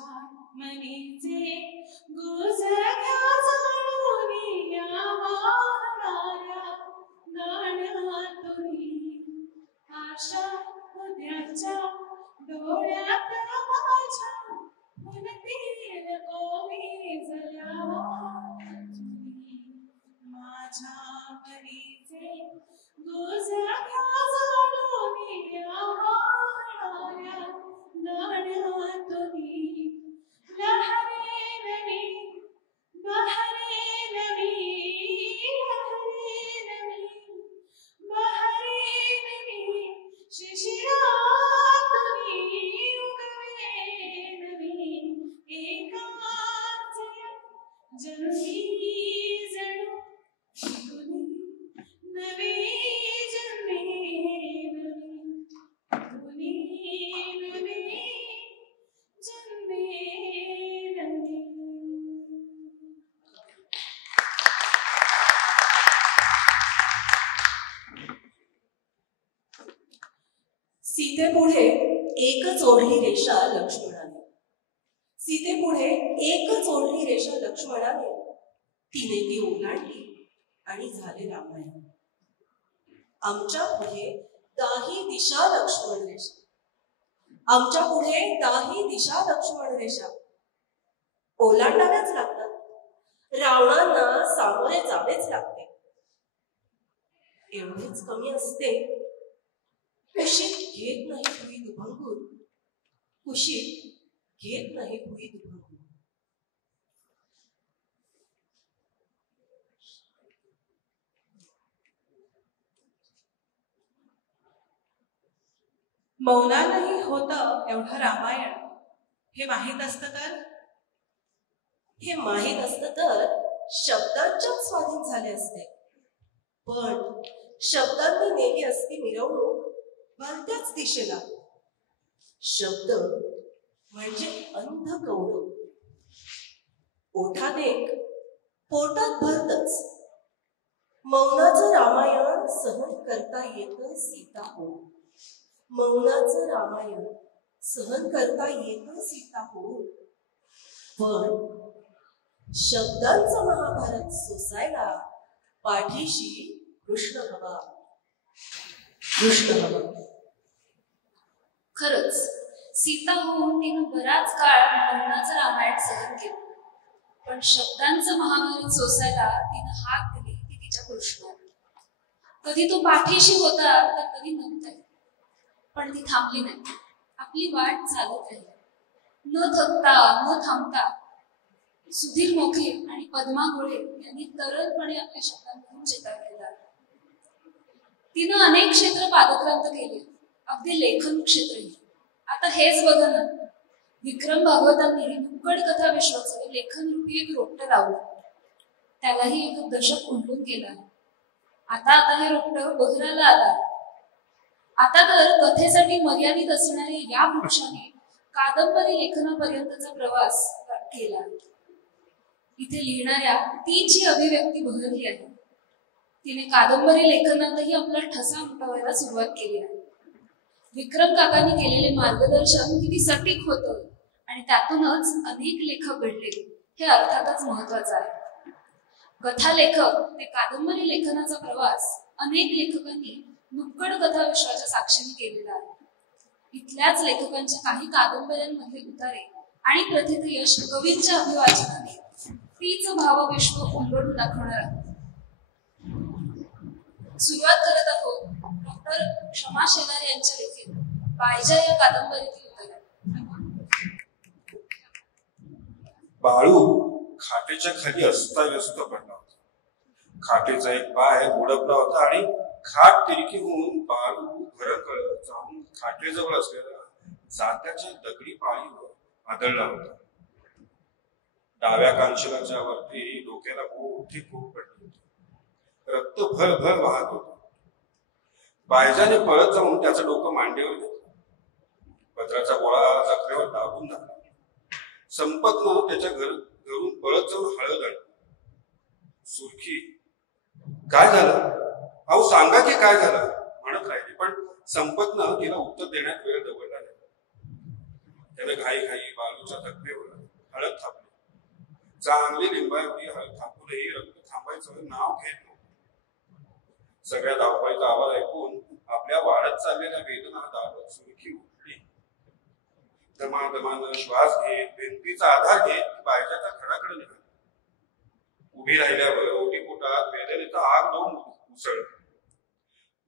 माझ्या मनीचे गुज घ्या जाणून या वाहणाऱ्या गाण्यातून आशा उद्याच्या डोळ्यात माझ्या फुलतील कोविजल्या माझ्या मनीचे गुज घ्या जाणून या वाहणाऱ्या गाण्यातून लहरे नवी बहरे नवी लहरे नवी बहरे नवी शिशिरातून उगवे नवी एकाच जन्मी जणू नवी जन्मे नवी नवी जन्मे नवी. सीतेपुढे एकच ओढली रेषा लक्ष्मणाने. सीतेपुढे एकच ओढली रेषा लक्ष्मणाने. तिने ती ओलांडली आणि झाले रामायण. आमच्या पुढे दाही दिशा लक्ष्मण रेषा. आमच्या पुढे दाही दिशा लक्ष्मण रेषा ओलांडाव्याच लागतात. रावणांना सामोरे जावेच लागते. एवढेच कमी असते. कुशीत घेत नाही भुई दुभंगूर. कुशीत घेत नाही भुई दुभंगूर. मौनानही होतं एवढं रामायण. हे माहीत असतं तर हे माहीत असतं तर शब्दांच्याच स्वाधीन झाले असते. पण शब्दांनी नेली असती मिरवणूक भलत्याच दिशेला. शब्द म्हणजे अंध कौरव. ओठात एक पोटात भरतच. मौनाचं रामायण सहन करता येतं सीता हो. मौनाचं रामायण सहन करता येतं सीता हो. पण शब्दांचं महाभारत सोसायला पाठीशी कृष्ण हवा. कृष्ण हवा. खरंच सीता होऊन तिनं बराच काळ मौनाचं रामायण सहन केलं. पण शब्दांचं महाभारत सोसायला तिनं हात दिली ती तिच्या कृष्णाला. कधी तो पाठीशी होता तर कधी नव्हता. पण ती थांबली नाही. आपली वाट चालत राहिली. न थकता न थांबता सुधीर मोघे आणि पद्मा गोळे यांनी तरलपणे आपल्या शब्दांवरून चितार केला. तिनं अनेक क्षेत्र पादक्रांत केले. अगदी लेखन क्षेत्रही. आता हेच बघा ना, विक्रम भागवतांनी नुक्कड कथा विश्वाचं लेखनरूपी एक रोपटं लावलं. त्यालाही एक दशक उलटून गेला. आता हे रोपटं बहराला आला. आता तर कथेसाठी मर्यादित असणाऱ्या या वृक्षाने कादंबरी लेखनापर्यंतचा प्रवास केला. इथे लिहिणाऱ्या तीची अभिव्यक्ती बहरली आहे. तिने कादंबरी लेखनातही आपला ठसा उमटवायला सुरुवात केली आहे. विक्रम काकांनी केलेले मार्गदर्शन किती सटीक होतं आणि त्यातूनच अनेक लेखक घडले हे अर्थातच महत्वाचं आहे. कथा लेखक ते कादंबरी लेखनाचा प्रवास अनेक लेखकांनी नुक्कड कथा विश्वाच्या साक्षीने केलेला आहे. इथल्याच लेखकांच्या काही कादंबऱ्यांमधले उतारे आणि प्रतिक्रियश कवींच्या अभिवाचनाने तीच भावविश्व उलगडून दाखवणार आहे. सुरुवात करत आहोत डॉक्टर क्षमा शेलार यांच्या लेखित बायजा या कादंबरीतील उतारा. बाळू खाटेच्या खाली अस्ताव्यस्त पडला होता. खाटेचा एक पाय बुडपला होता आणि खाट तिरकी होऊन बाळू घरकळ जाऊन खाटेजवळ असलेल्या जात्याच्या दगडी पाळीवर आदळला होता. डाव्या कांशलाच्या वरती डोक्याला मोठी खूप पडली होती. रक्त भरभर वाहत होत. बायजाने पळत जाऊन त्याचं डोकं मांडीवर घेतलं. पत्राचा गोळा जखरेवर दाबून धरला. संपतनं त्याच्या घरून पळत जाऊन हळद आणली. सुरखी, काय झालं? अहो सांगा की काय झालं म्हणत राहिली. पण संपतनं तिला उत्तर देण्यात वेळ दवडला नाही. त्यानं घाई बाळूच्या जखमेवर चांगली लिंबाएवढी थांबूनही रक्त थांबायचं नाव घेत नव्हतं. सगळ्या धावपळीचा आवाज ऐकून आपल्या वाढत चाललेल्या वेदना दाबत सुरखी उठली. दमादमानं श्वास घेत भिंतीचा आधार घेत बायजाच्या घराकडे निघाली. उभी राहिल्यावर ओटीपोटात वेदनेचा आग दोन उसळला.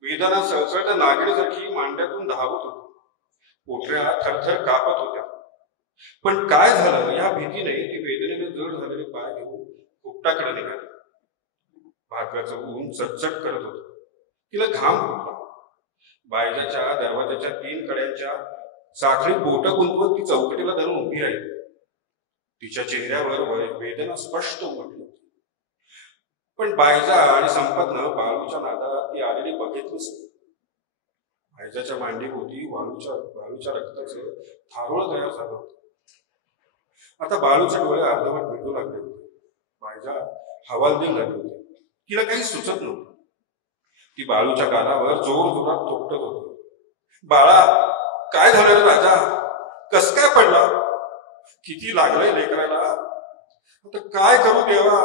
वेदना सळसळत्या नागिणीसारखी मांड्यातून धावत होती. पोटऱ्या थरथर कापत होत्या. पण काय झालं या भीतीने ती वेदनेने जड झालेले पाय घेऊन पोपटाकडे निघाली. भाकऱ्याचं ऊन चटचट करत होतं. तिला घाम फुटला. बायजाच्या दरवाजाच्या 3 कड्यांच्या साखळीत बोट गुंतवत ती चौकटीला धरून उभी राहिली. तिच्या चेहऱ्यावर वेदना स्पष्ट उमटली. पण बायजा आणि संपतनं बाळूच्या नादात ती आलेली बघितलीच नाही. बायजाच्या मांडीभोवती बाळूच्या रक्ताचं थारोळ तयार झालं होतं. आता बाळूचे डोळे अर्धवट मिटू लागले होते. बायजा हवालदिल झाली होती. तिला काही सुचत नव्हतं. ती बाळूच्या गालावर जोर जोरात थोपटत होती. बाळा, काय झालं रे राजा? कस काय पडला? किती लागलंय लेकराला? आता काय करू देवा?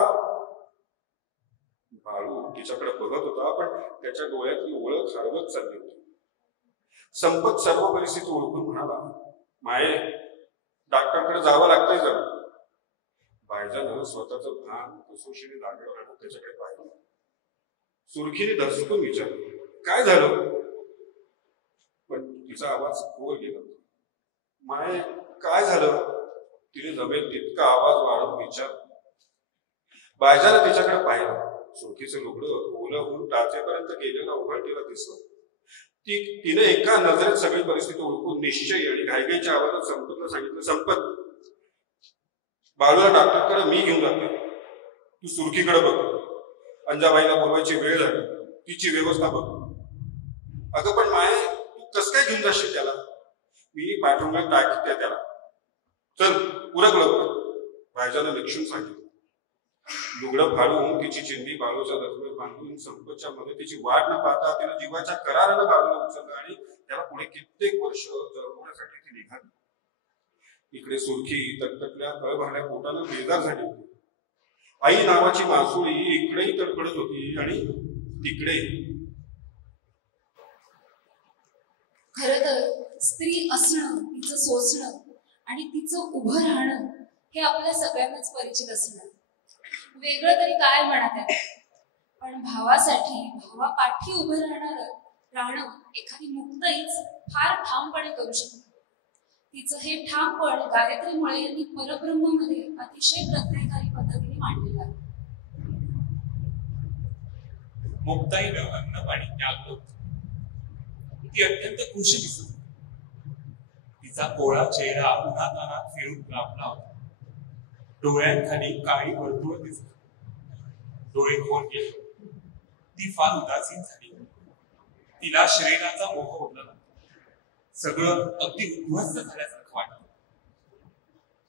बाळू तिच्याकडे बघत होता, पण त्याच्या डोळ्यातली ओळख हरवत चालली होती. संपत सर्व परिस्थिती ओळखून म्हणाला, माये, डॉक्टरकडे जावं लागतंय जरा. बायजानं स्वतःचं भान कसोशीने लागल्यावर त्याच्याकडे पाहिलं. सुरखीने धसकून विचारलं, काय झालं? पण तिचा आवाज खोल गेला. माये, काय झालं? तिने जमेल तितका आवाज वाढवून विचारलं. बायजानं तिच्याकडे पाहिलं. सुरखीचं लुगडं ओलं होऊन टाचेपर्यंत गेलेला उघडलेला दिसलं. तिने एका नजरेत सगळी परिस्थिती ओळखून निश्चय आणि घाईघाईच्या आवाजात संपतला सांगितलं, संपत, बाळूला डॉक्टरकडे मी घेऊन जाते. तू सुरखीकडे बघ. अंजाबाईला बोलवायची वेळ झाली. तिची व्यवस्था बघ. अगं पण माये, तू कस काय घेऊन जाशील त्याला? मी पाठवून टाकते त्याला. चल उरक लवकर, बायजानं निक्षून सांगितलं. लुगडं फाडून तिची चिंधी बाळूच्या जखमेत बांधून संपतच्या मदतीची वाट न पाहता तिनं जीवाच्या करारानं बाळूला उचललं आणि त्याला पुढे कित्येक वर्ष जगवण्यासाठी ती निघाली. इकडे सुरखी तटतटल्या कळभरल्या पोटानं बेजार झाली होती. आई नावाची मासुळी इकडेही तडफडत होती आणि तिकडे. खरं तर स्त्री असणं, तिचं सोसणं आणि तिचं उभं राहणं हे आपल्या सगळ्यांनाच परिचित असणं. वेगळं तरी काय म्हणा त्यात, पण भावासाठी भावापाठी उभं राहणं एखादी मुक्ताईच फार ठामपणे करू शकते. तिचं हे ठामपण गायत्रीमुळे यांनी परब्रह्ममध्ये अतिशय प्रत्ययकारी पद्धतीने मांडलेलं आहे. मुक्ताईनं अन्न पाणी त्यागलं होतं. ती अत्यंत खुश दिसत. तिचा कोळा चेहरा उन्हातानात फिरून लाभला होता. डोळ्यांखाली काळी वर्तुळ दिसत. डोळे खोल गेले. ती फार उदासीन झाली. तिला शरीराचा मोह उडला. सगळं अगदी उद्ध्वस्त झाल्यासारखं वाटलं.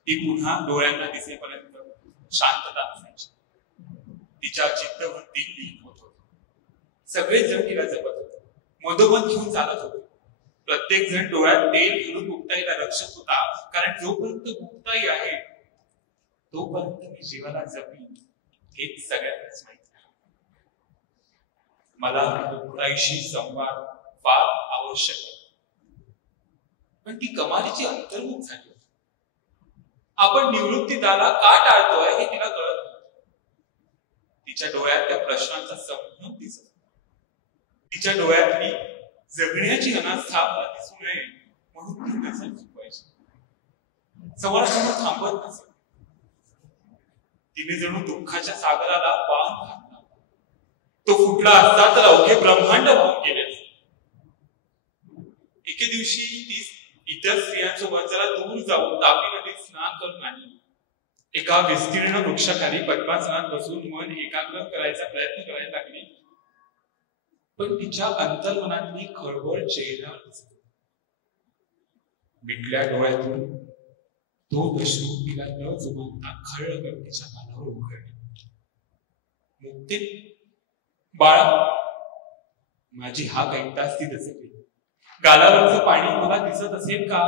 ती पुन्हा डोळ्यांना दिसेपर्यंत शांतता असायची. तिच्या चित्तवृत्ती लीन होत होती. सगळेच जण तिला जपत होते. मधोमध घेऊन चालत होते. प्रत्येक जण डोळ्यात तेल घालून मुक्ताईला रक्षत होता. कारण जोपर्यंत मुक्ताई आहे तोपर्यंत मी जीवाला जपली हेच सगळ्यांनाच माहिती आहे. मला मुक्ताईशी संवाद फार आवश्यक आहे. पण ती कमालीची अंतर्मुख झाली. आपण निवृत्तीदाला का टाळतोय हे तिला कळत नाही. तिच्या डोळ्यात त्या प्रश्नांचा संभ्रम दिसत. तिच्या डोळ्यातली जगण्याची अनास्था मला दिसू नये म्हणून ती नजर चुकवायची. समोरासमोर थांबत नसे. तिने जणू दुःखाच्या सागराला बांध घातला. तो फुटला असता तर अवघे ब्रह्मांड वाहून गेले. एके दिवशी ती इतर स्त्रियांसोबत जरा दूर जाऊन तापी नदीत स्नान करून आली. एका विस्तीर्ण वृक्षाखाली पद्मासनात बसून मन एकाग्र करायचा प्रयत्न करायला लागली. पण तिच्या अंतर्मनातली खळबळ चेहऱ्यावर दिसत. मिटल्या डोळ्यातून तो दशू तिला न जुमानता खळलं कर तिच्या गालावर उघडले. मुक्ते, बाळा, माझी हाक ऐकताच ती दचकली. गालावरचं पाणी मला दिसत असेल का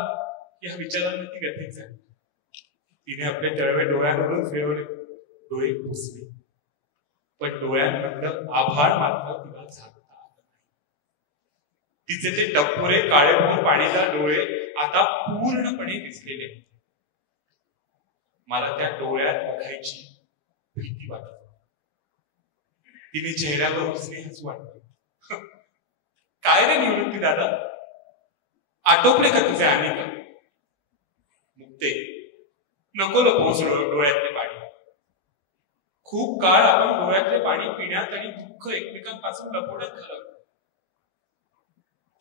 या विचाराने ती व्यथित झाली. तिने आपले तळवे डोळ्यांवरून फिरवले. डोळे पुसले, पण डोळ्यांमधलं आभाळ मात्र तिला झाकता आलं नाही. तिचे ते टपोरे काळेभोर पाणीदार डोळे आता पूर्णपणे दिसलेले होते. मला त्या डोळ्यात बघायची भीती वाटत. तिने चेहऱ्यावर स्नेहच वाटत. काय रे निवृत्ती दादा, आटोपले का तुझे अनेक? मुक्ते, नको लपवूस डोळ्यातले पाणी. खूप काळ आपण डोळ्यातले पाणी पिण्यात आणि दुःख एकमेकांपासून लपवण्यात घालवलं.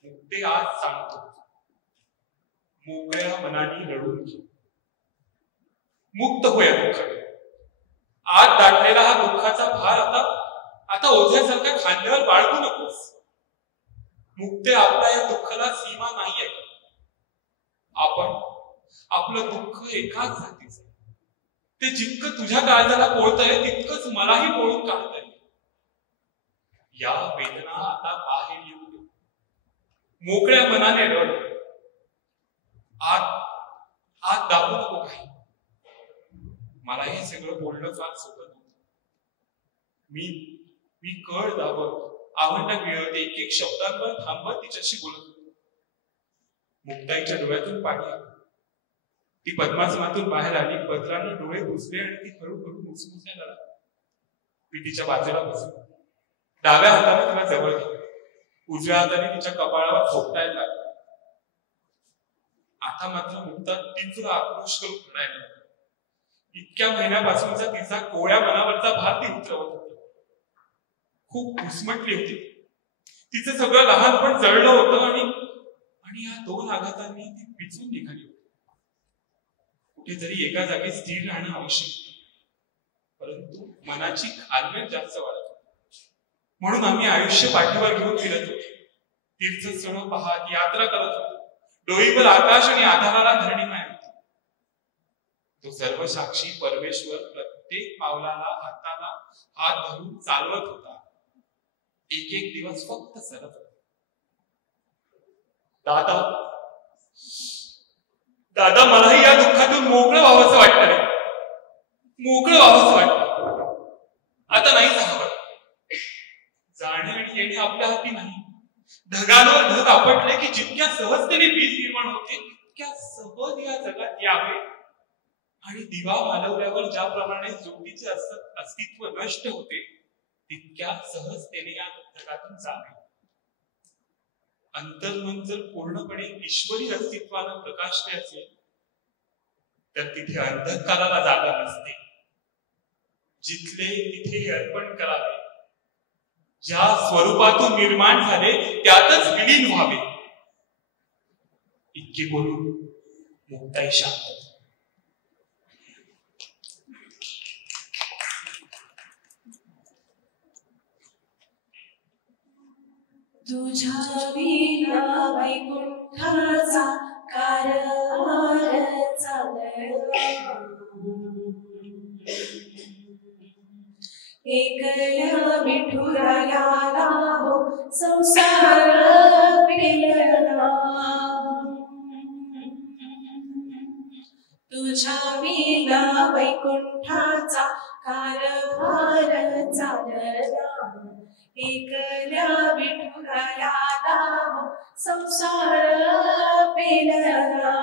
मुक्ते, आज सांगतो, मोकळ्या मनाने लढून घे. मुक्त होया दुःखाने. आज दाटलेला हा दुःखाचा भार आता ओझ्यासारख्या खांद्यावर बाळगू नकोस. मुक्ते, आपल्या या दुःखाला सीमा नाहीये. आपण आपलं दुःख एकाच जातीचं. ते जितकं तुझ्या काळजाला पोळतंय तितकंच मलाही पोळून काढतंय. या वेदना आता बाहेर येऊ दे. मोकळ्या मनाने रड. आत दाबू नको काही. मला हे सगळं बोलणं फार सोबत होतं. मी कळ दाबत, आवडता गिळत, एक एक शब्दांवर थांबत तिच्याशी बोलत होतो. मुक्ताईच्या डोळ्यातून पाणी आलं. ती पद्मासनातून बाहेर आली. पत्रानं डोळे पुसले आणि ती हळूहळू मुसमुसायला लागली. मी तिच्या बाजूला बसलो. डाव्या हाताने तिला जवळ घेतलं. उजव्या हाताने तिच्या कपाळावर थोपटायला लागला. आता मात्र मुक्ता तीव्र आक्रोश करून म्हणायला लागली. इतक्या महिन्यापासूनचा तिचा कोळ्या मनावरचा भार ती उतरवत होती. खूप घुसमटली होती. तिचं सगळं लहानपण जळलं होतं आणि या 2 आघातांनी ती पिचून निघाली होती. कुठेतरी एका जागी स्थिर राहणं आवश्यक होतं. परंतु मनाची घालमेल जास्त वाढत होती. म्हणून आम्ही आयुष्य पाठीवर घेऊन फिरत होतो. तीर्थस्थळ पाहत यात्रा करत होतो. डोईवर आकाश आणि आधाराला धरणी माय होती. तो सर्व साक्षी परमेश्वर प्रत्येक पावलाला हाताला हात धरून चालवत होता. एक एक दिवस फक्त सरत होता. दादा, मलाही या दुःखातून मोकळं व्हावंसं वाटतं रे. मोकळं व्हावंसं वाटतं. आता नाही सांगत. जाणे आणि येणे आपल्या हाती नाही. ढगांवर ढग आपटले की जितक्या सहजतेने वीज निर्माण होते तितक्या सहज या जगात यावे आणि दिवा मालवल्यावर ज्याप्रमाणे ज्योतीचे अस्तित्व नष्ट होते तितक्या सहजतेने या जगातून जावे. अंतर्मन जर पूर्णपणे ईश्वरी अस्तित्वानं प्रकाशले असेल तर तिथे अंधकाराला जागा नसते. जिथले तिथे अर्पण करावे. ज्या स्वरूपातून निर्माण झाले त्यातच विलीन व्हावे. इतके बोलून मुक्ताई शांत. तुझ्या विना वैकुंठाचा कारभार चालला. एकल्या विठुरायाला हो संसार पेलला. तुझ्या विना वैकुंठाचा कारभार चालला. एकल्या विठुरायाला हो संसार पेलला.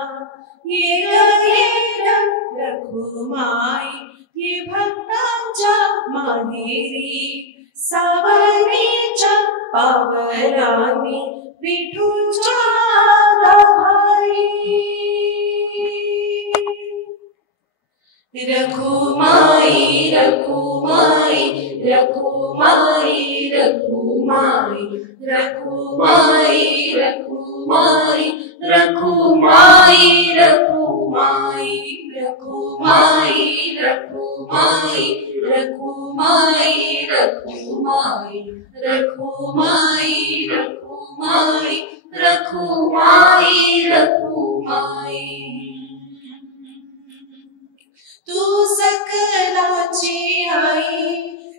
येल रघुमाई ये भक्तांच्या माहेरी सावरीच्या पावलांनी विठूच्या गाभारी. रघुमाई रघुमाई रघुमाई रघुमाई रघुमाई रघुमाई रघुमाई रघुमाई रघुमाई रघुमाई रघुमाई रघुमाई रघुमाई रघुमाई रघुमाई रघुमाई. तू सकलाची आई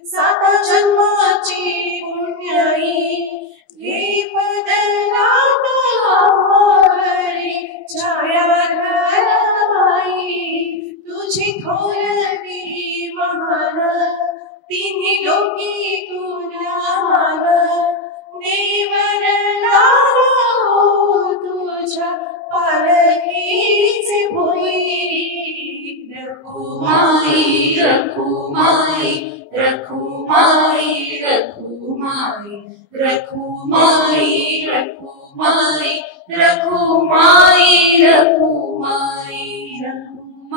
सात जन्माची पुण्याई. हे पदनाथ हरी छाया घरबाई. तुझी थोरवी महान लोकी तुझ्या मान देवरला हो तुझ्या पालखीचे भुई रखुमाई रखुमाई रखुमाई रखुमाई रखुमाई रखुमाई रखुमाई रखुमाई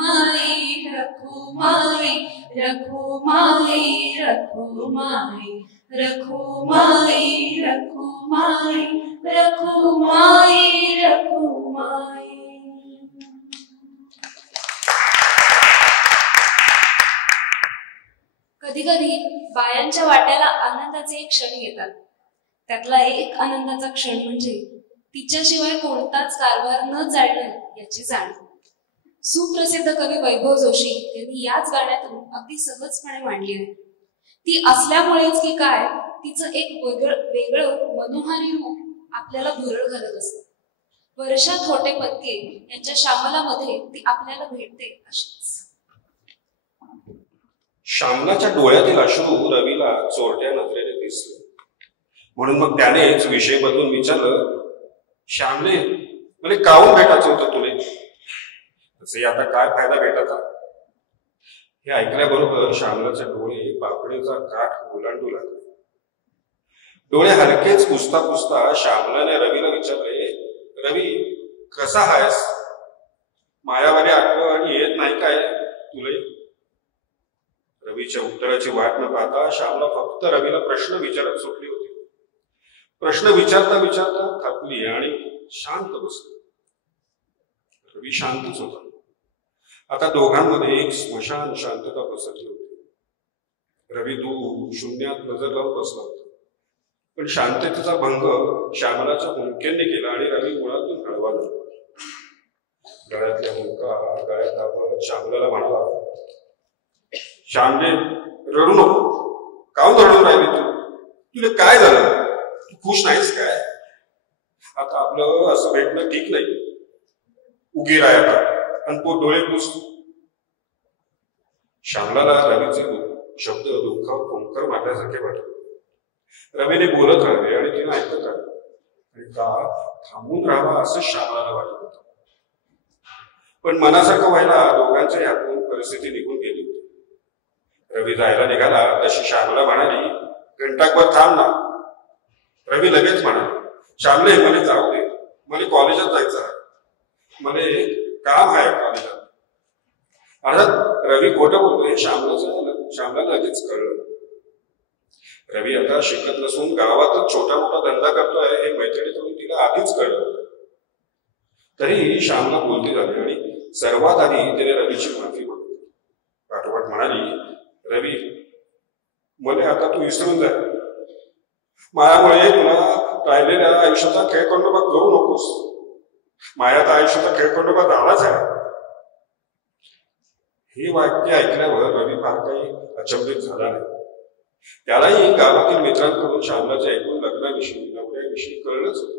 रखुमाई रखुमाई रखुमाई रखुमाई रखुमाई रखुमाई रखुमाई रखुमाई. कधी कधी बायांच्या वाट्याला आनंदाचे क्षण येतात. त्यातला एक आनंदाचा क्षण म्हणजे तिच्याशिवाय कोणताच कारभार न चालणं याची जाणीव. सुप्रसिद्ध कवी वैभव जोशी यांनी याच गाण्यातून अगदी सहजपणे मांडली आहे. ती असल्यामुळेच की काय तिचं एक वेगळं मनोहारी रूप आपल्याला भुरळ घालत असते. वर्षा थोटे पत्के यांच्या श्यामलामध्ये ती आपल्याला भेटते अशीच. श्यामलाच्या डोळ्यातील अश्रू रवीला चोरट्या नजरेने दिसले. म्हणून मग त्यानेच विषय बदलून विचारलं, श्यामले मला काहून भेटायचं होतं तुले? तसे आता काय फायदा भेटायचा? हे ऐकल्याबरोबर श्यामलाचे डोळे पापणीचा काठ ओलांडू लागले. डोळे हलकेच पुसता पुसता श्यामलाने रवीला विचारले, रवी कसा आहेस? मायावारी आठवण येत नाही काय तुले? रवीच्या उत्तराची वाट न पाहता श्यामला फक्त रवीला प्रश्न विचारत सुटली होती. प्रश्न विचारता विचारता थकली आणि शांत बसली. रवी शांतच होता. आता दोघांमध्ये एक स्मशान शांतता पसरली होती. रवी दूर शून्यात नजर लावून बसला होता. पण शांततेचा भंग श्यामलाच्या हुंक्यांनी केला आणि रवी मुळातून हळवा झाला. गळ्यातल्या हुंका गळ्यात दाबत श्यामलाला म्हणाला, श्यामले रडू नको. काहून रडून राहिली तू? तुला काय झालं? तू खुश नाहीस काय? आता आपलं असं भेटणं ठीक नाही. उगी राय आता आणि पोट डोळे पुस. श्यामलाला रवीचे शब्द दुःखावर फुंकर मारल्यासारखे वाटत. रवीने बोलत राहिले आणि तिने ऐकत राहिले आणि का थांबून राहावा असं श्यामलाला वाटत होतं. पण मनासारखं व्हायला दोघांच्याही हातून परिस्थिती निघून गेली होती. रवी जायला निघाला तशी श्यामला म्हणाली, घंटाभर थांब ना. रवी लगेच म्हणाला, श्यामले मला जाऊ दे, मला कॉलेजात जायचं आहे, मला काम आहे कॉलेजात. अर्थात रवी खोटं बोलतो हे श्यामला लगेच कळलं. रवी आता शिकत नसून गावातच छोटा मोठा धंदा करतोय हे मैत्रिणीकडून तिला आधीच कळलं होतं. तरी श्यामला बोलती झाली आणि सर्वात आधी तिने रवीची माफी मागितली. पाठोपाठ म्हणाली, रवी मला आता तू विसरून जा. मायामुळे तुला राहिलेल्या आयुष्याचा खेळखंडोबा करू नकोस. मायाचा आयुष्याचा खेळखंडोबा झालाच आहे. हे वाक्य ऐकल्यावर रवी फार काही अचंबित झाला नाही. त्यालाही गावातील मित्रांकडून श्यामलाच्या ऐकून लग्नाविषयी नवऱ्याविषयी कळलंच होतं.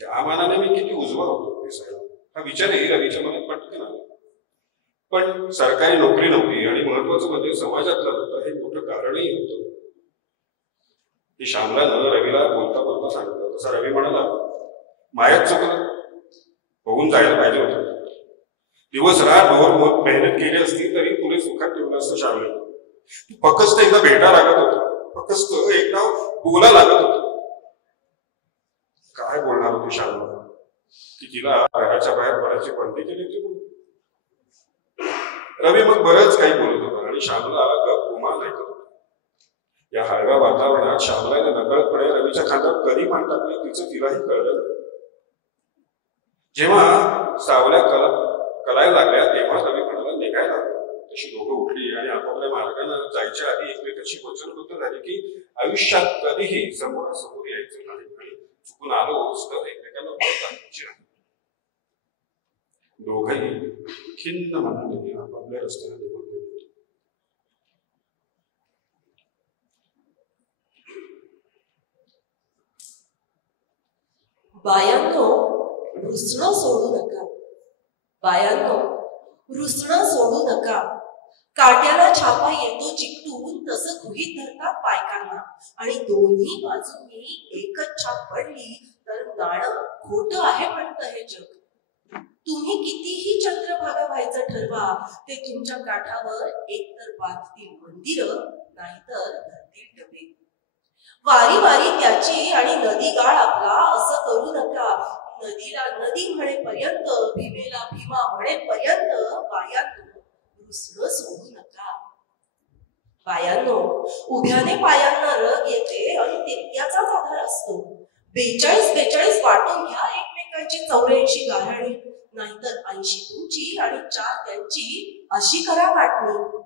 त्या मानाने मी किती उजवा होतो हे सगळं हा विचारही रवीच्या मनात पटकन आला. पण सरकारी नोकरी नव्हती आणि महत्वाचं म्हणजे समाजातलं होतं हे मोठं कारणही होतं. हे श्यामलानं रवीला बोलता बोलता सांगितलं. तसा रवी म्हणाला, मायात चुकलं, होऊन जायला पाहिजे होतं. दिवस रात मेहनत केली असती तरी तुला सुखात ठेवलं असतं श्यामला. फक्त एकदा भेटा लागत होत, फक्त एकदा बोला लागत होत. काय बोलणार होती श्यामला की तिला घराच्या बाहेर पडायची बंदी केली होती? रवी मग बरंच काही बोलत होता आणि श्यामला गप गुमान ऐकत होता. या हळव्या वातावरणात श्यामलाने नकळतपणे रवीच्या खांद्यावर कधी मान टाकली तिचं तिलाही कळलं नाही. जेव्हा सावल्या कलायला लागल्या तेव्हा रवी म्हणाला निघायला. तशी दोघं उठली आणि आपापल्या मार्गाने जायच्या आधी एकमेकांशी वचनबद्ध झाली की आयुष्यात कधीही समोरासमोर यायचं नाही आणि चुकून आलोच तर एकमेकांना बोलताची नाही. दोघंही खिन्न मनाने आपापल्या रस्त्याने निघून गेले. बायांनो रुसणं सोडू नका. बायांनो रुसणं सोडू नका. काट्याला छापा येतो चिकटून तसं गृहीत धरतात बायकांना आणि दोन्ही बाजूंनी एकच छाप पडली तर नाणं खोटं आहे म्हणतं हे जग. तुम्ही कितीही चंद्रभागा व्हायचं ठरवा ते तुमच्या काठावर एकतर बांधतील मंदिरं नाहीतर धरतील डबे. वारी वारी त्याची आणि नदी गाळ आपला असं करू नका. नदीला नदी म्हणेपर्यंत भीमेला भीमा म्हणेपर्यंत बायांनो रुसणं सोडू नका. बायांनो उभ्याने पायांना रग येते आणि तितक्याचाच आधार असतो. 42 वाटून घ्या एकमेकांची 84 गाऱ्हाणी नाहीतर 80 तुमची आणि 4 त्यांची अशी करा वाटणी.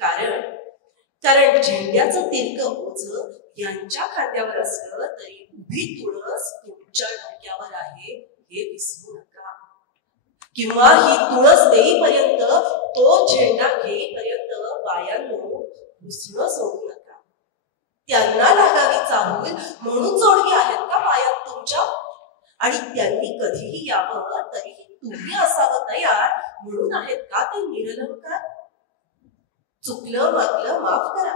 कारण झेंड्याचं तिरकं ओझं यांच्या खांद्यावर असलं तरी उभी तुळस तुमच्या डोक्यावर आहे हे विसरू नका. किंवा ही तुळस देईपर्यंत तो झेंडा घेईपर्यंत बायांनो रुसणं सोडू नका. त्यांना लागावी चाहूल म्हणून जोडगी आहेत का पायात तुमच्या आणि त्यांनी कधीही यावं तरीही तुम्ही असावं तयार म्हणून आहेत का ते निरलंकार. चुकलं वाकलं माफ करा.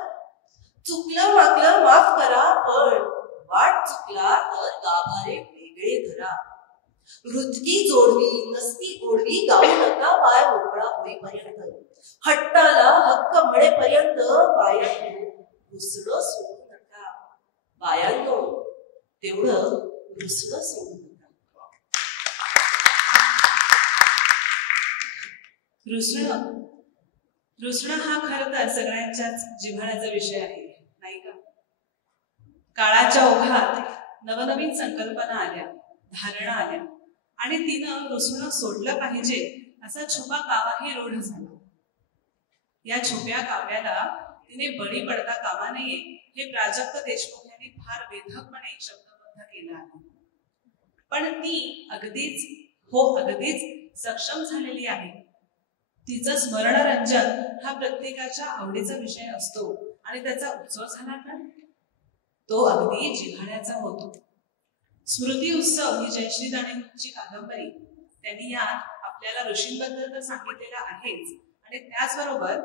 चुकलं वाकलं माफ करा पण वाट चुकला तर गाभारे वेगळे धरा. रुतकी जोडवी नसती गोडवी गाऊ नका पाय मोकळा होईपर्यंत. हट्टाला हक्क म्हणेपर्यंत बायांनो रुसणं सोडू नका. बायांनो तेवढं रुसणं सोडू नका. रुसणं हा खरं तर सगळ्यांच्याच जिव्हाळ्याचा विषय आहे नाही का. काळाच्या ओघात नवनवीन संकल्पना आल्या, धारणा आल्या आणि तिनं रुसणं सोडलं पाहिजे असा छुपा कावाही रूढ झाला. या छुप्या काव्याला तिने बळी पडता कामा नये हे प्राजक्त देशमुख यांनी फार वेधकपणे शब्दबद्ध केलं आहे. पण ती अगदीच सक्षम झालेली आहे. तिचं स्मरणरंजन हा प्रत्येकाच्या आवडीचा विषय असतो आणि त्याचा उत्सव झाला का तो अगदी जिव्हाळ्याचा होतो. स्मृती उत्सव ही जयश्री दाणेंची कादंबरी त्यांनी यात आपल्याला ऋषींबद्दल तर सांगितलेलं आहेच आणि त्याचबरोबर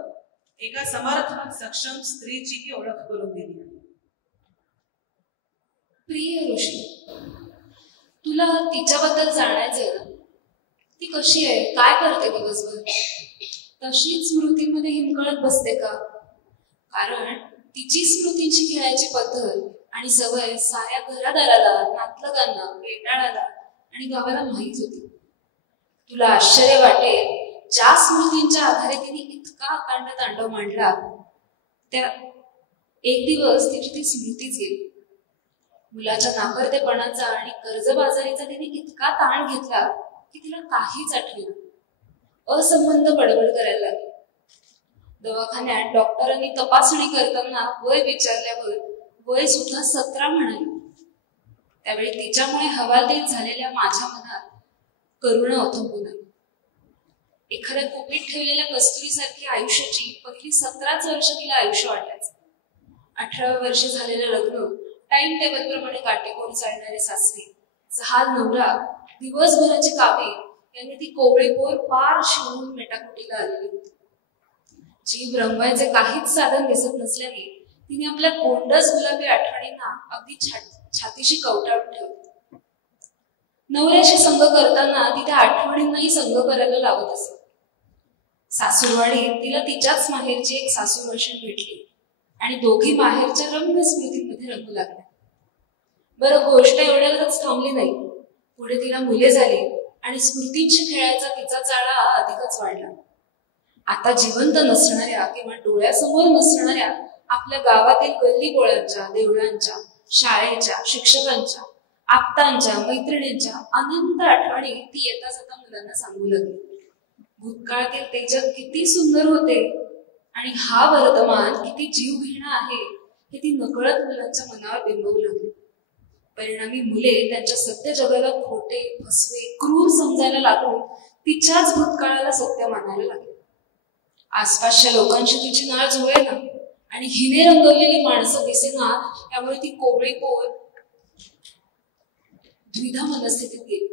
एका समर्थ सक्षम स्त्रीची ओळख करून दिली आहे. प्रिय ऋषी, तुला तिच्याबद्दल जाणायचंय ना? ती कशी आहे, काय करते दिवसभर? तशीच स्मृतीमध्ये हिमकळत बसते का? कारण तिची स्मृतींची खेळायची पद्धत आणि सवय साऱ्या घरादाराला, नातलगांना, पेटाळाला आणि गावाला माहीत होती. तुला आश्चर्य वाटेल, ज्या स्मृतींच्या आधारे तिने इतका अकांड तांडव मांडला त्या एक दिवस तिची ती स्मृतीच गेली. मुलाच्या नाकर्तेपणाचा आणि कर्जबाजारीचा तिने इतका ताण घेतला की तिला काहीच आठवेना. असंबंध बडबड करायला लागली. दवाखान्यात डॉक्टरांनी तपासणी करताना वय विचारल्यावर वय सुद्धा 17 म्हणाली. त्यावेळी तिच्यामुळे हवालदिल झालेल्या माझ्या मनात करुणा ओथंबून आली. एखाद्या कोपीत ठेवलेल्या कस्तुरीसारखी आयुष्याची पहिली 17 वर्ष तिला आयुष्य वाटायचं. 18व्या वर्षी झालेलं लग्न, टाइम टेबल प्रमाणे काटेकोर चालणारे सासरी, जहाल नवरा, दिवसभराची कामे यांनी ती कोवळीपोर पार शिवून मेटाकुटीला आलेली होती. जीव रंगवायचे काहीच साधन दिसत नसल्याने तिने आपल्या गोंडस गुलाबी आठवणींना अगदी छातीशी कवटाळून ठेवली. नवऱ्याशी संग करताना ती त्या आठवणींनाही संग करायला लावत असत. सासूरवाडीत तिला तिच्याच माहेरची एक सासूरवशीण भेटली आणि दोघी माहेरच्या रम्य स्मृतींमध्ये रंगू लागल्या. बरं, गोष्ट एवढ्यावरच थांबली नाही. पुढे तिला मुले झाली आणि स्मृतींशी खेळायचा तिचा जाळा अधिकच वाढला. आता जिवंत नसणाऱ्या किंवा डोळ्यासमोर नसणाऱ्या आपल्या गावातील गल्ली बोळांच्या, देवळांच्या, शाळेच्या, शिक्षकांच्या, आप्तांच्या, मैत्रिणींच्या अनंत आठवणी ती येता जाता मुलांना सांगू लागली. भूतकाळातील ते जग किती सुंदर होते आणि हा वर्तमान किती जीव घेणं आहे हे ती नकळत मुलांच्या मनावर बिंबवू लागली. परिणामी मुले त्यांच्या सत्य जगाला खोटे, फसवे, क्रूर समजायला लागून तिच्याच भूतकाळाला सत्य मानायला लागले. आसपासच्या लोकांशी तिची नाळ जुळेना आणि हिने रंगवलेली माणसं दिसेना, त्यामुळे ती कोवळी पोर द्विधा मनस्थितीत गेली.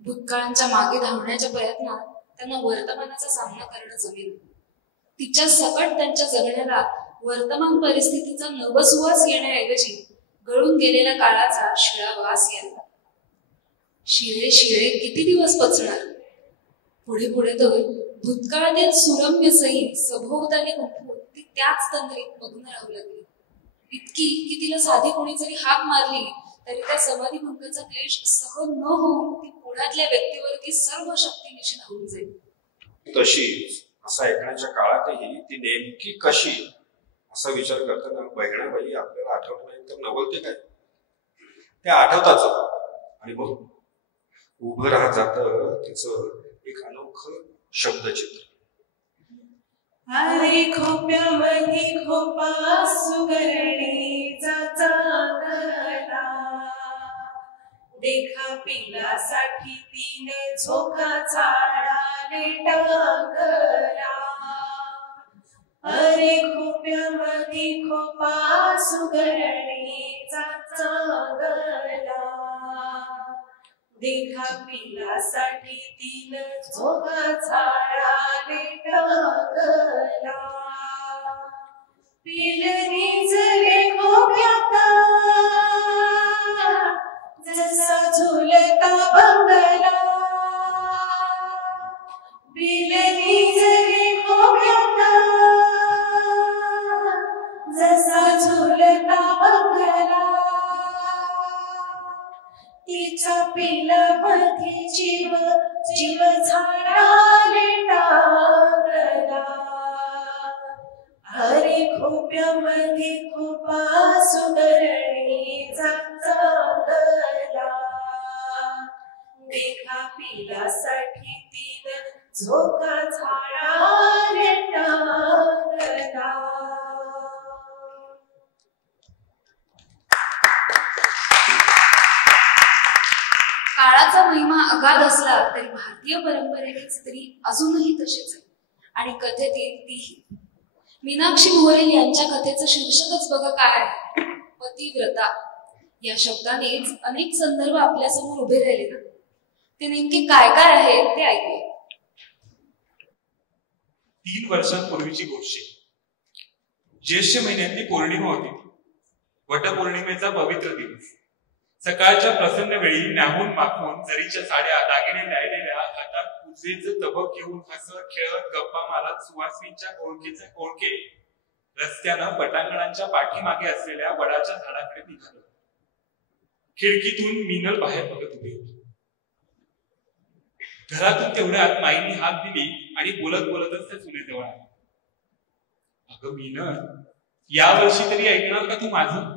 भूतकाळांच्या मागे धावण्याच्या प्रयत्नात त्यांना वर्तमानाचा सामना करणं जमेल. तिच्या सकट त्यांच्या जगण्याला वर्तमान परिस्थितीचा नवसुवास येण्याऐवजी गळून गेलेल्या काळाचा शिळा वास यायला. शिळे शिळे किती दिवस पचणार. पुढे पुढे तर भूतकाळातील सुरम्य सई सभोवताली उठून ती त्याच तंद्रीत मग्न राहू लागली. इतकी की तिला साधी कोणी जरी हाक मारली तरी त्या समाधीभंगाचा क्लेश सहन न होऊन ती पुण्यातल्या व्यक्तीवरती सर्व शक्तीनिशी धावून जाईल. तशीच असं ऐकण्याच्या काळातही ती नेमकी कशी असा विचार करताना बहिणाबाई आपल्याला आठवत नाही तर नवलते काय ते आठवताच. आणि मग उभं राहत जात तिचं एक अनोखं शब्दचित्र. अरे खोप्यामध्ये खोपा सुगरणीचा चांगला देखा पिलासाठी तिने झोका झाडाने टाकला. अरे खोप्यामध्ये खोपा सुगरणीचा चांगला देखा पिलासाठी तिनं झोका झाडाने टाकला. पिलनी जरे खोप्यात जसा झुलता बंगला. पिलनी जरे खोप्यात जसा झुलता बंगला. तिच्या पिलामध्ये जीव जीव झाडाले टाकला. अरे खोप्यामध्ये खोपा सुगरणीचा चांगला देखा पिलासाठी तिनं झोका झाडाले टाकला. काळाचा महिमा अगाध असला तरी भारतीय परंपरेतील स्त्री अजूनही तशीच आहे. आणि कथेतील तीही. मीनाक्षी मोरेल यांच्या कथेचं शीर्षकच बघा काय आहे, पतिव्रता. या शब्दानेच अनेक संदर्भ आपल्यासमोर उभे राहिले ना. ते नेमके काय काय आहे ते ऐकूया. 3 वर्षांपूर्वीची गोष्ट. ज्येष्ठ महिन्यातली पौर्णिमा होती. वटपौर्णिमेचा पवित्र दिवस. सकाळच्या प्रसन्न वेळी न्याहून माखून जरीच्या साड्या दागिने न्यायलेल्या हातात पूजेचं तबक घेऊन हसत खेळत गप्पा मारत सुवासिनीच्या ओळखीचे ओळखे रस्त्यानं पटांगणांच्या पाठीमागे असलेल्या वडाच्या झाडाकडे निघालो. खिडकीतून मीनल बाहेर बघत उभी होती. घरातून तेवढ्यात माईंनी हात दिली आणि बोलत बोलतच त्या चुलीजवळ आली. अगं मीनल, या वर्षी तरी ऐकणार का तू माझं?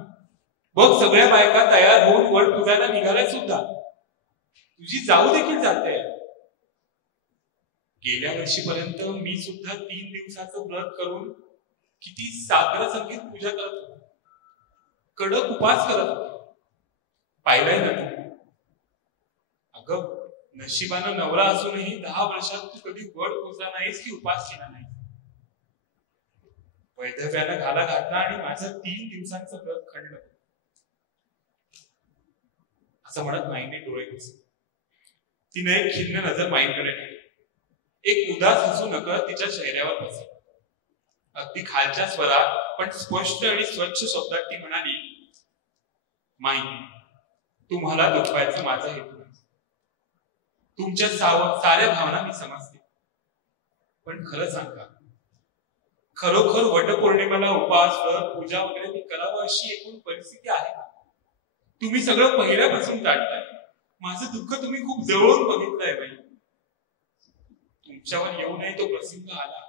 बघ सगळ्या बायका तयार होऊन वड पुजायला निघाल्या सुद्धा. तुझी जाऊ देखील जाते. गेल्या वर्षीपर्यंत मी सुद्धा 3 दिवसाचं व्रत करून किती साग्र संगीत पूजा करत होतो. कडक उपास करत होतो. पाहिलंय ना तू? अगं नशिबानं नवरा असूनही 10 वर्षात तू कधी वड पुजला नाहीस की उपास केला नाही. वैधव्यानं घाला घातला आणि माझं 3 दिवसांचं व्रत खंडलं असं म्हणत माईने डोळे पुसले. तिने एक खिन्न नजर माईंकडे टाकली. एक उदास हसू नकळत तिच्या चेहऱ्यावर बसलं. अगदी खालच्या स्वरात पण स्पष्ट आणि स्वच्छ शब्दात ती म्हणाली, माई, तुम्हाला दुखवायचं माझा हेतू नाही. तुमच्या साऱ्या भावना मी समजते. पण खरं सांगा, खरोखर वटपौर्णिमेला उपास व्रत पूजा वगैरे मी करावं अशी एकूण परिस्थिती आहे का? तुम्ही सगळं पहिल्यापासून टाळताय. माझं दुःख तुम्ही खूप जवळून बघितलंय बाई. तुमच्यावर येऊ नये तो प्रसंग आला.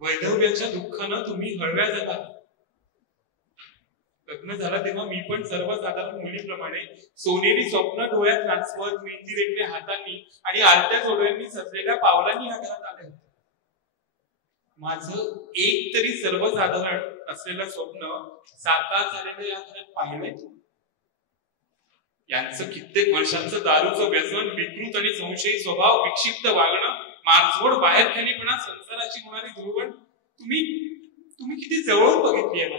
वैधव्याच्या दुःखानं तुम्ही हळव्या झाला. लग्न झालं तेव्हा मी पण सर्वसाधारण मुलीप्रमाणे सोनेरी स्वप्न डोळ्यात नाचवत, मेहंदी रेखल्या हातांनी आणि आलत्या जोड्यांनी सजलेल्या पावलांनी या घरात आले होते. माझं एक तरी सर्वसाधारण असलेलं स्वप्न साकार झालेलं या घरात पाहिलंय. यांचं कित्येक वर्षांचं दारूचं व्यसन, विकृत आणि संशयी स्वभाव, विक्षिप्त वागणं, मारझोड, बाहेरखेरीपणा, संसाराची होणारी धुळवण तुम्ही किती जवळून बघितली आहे.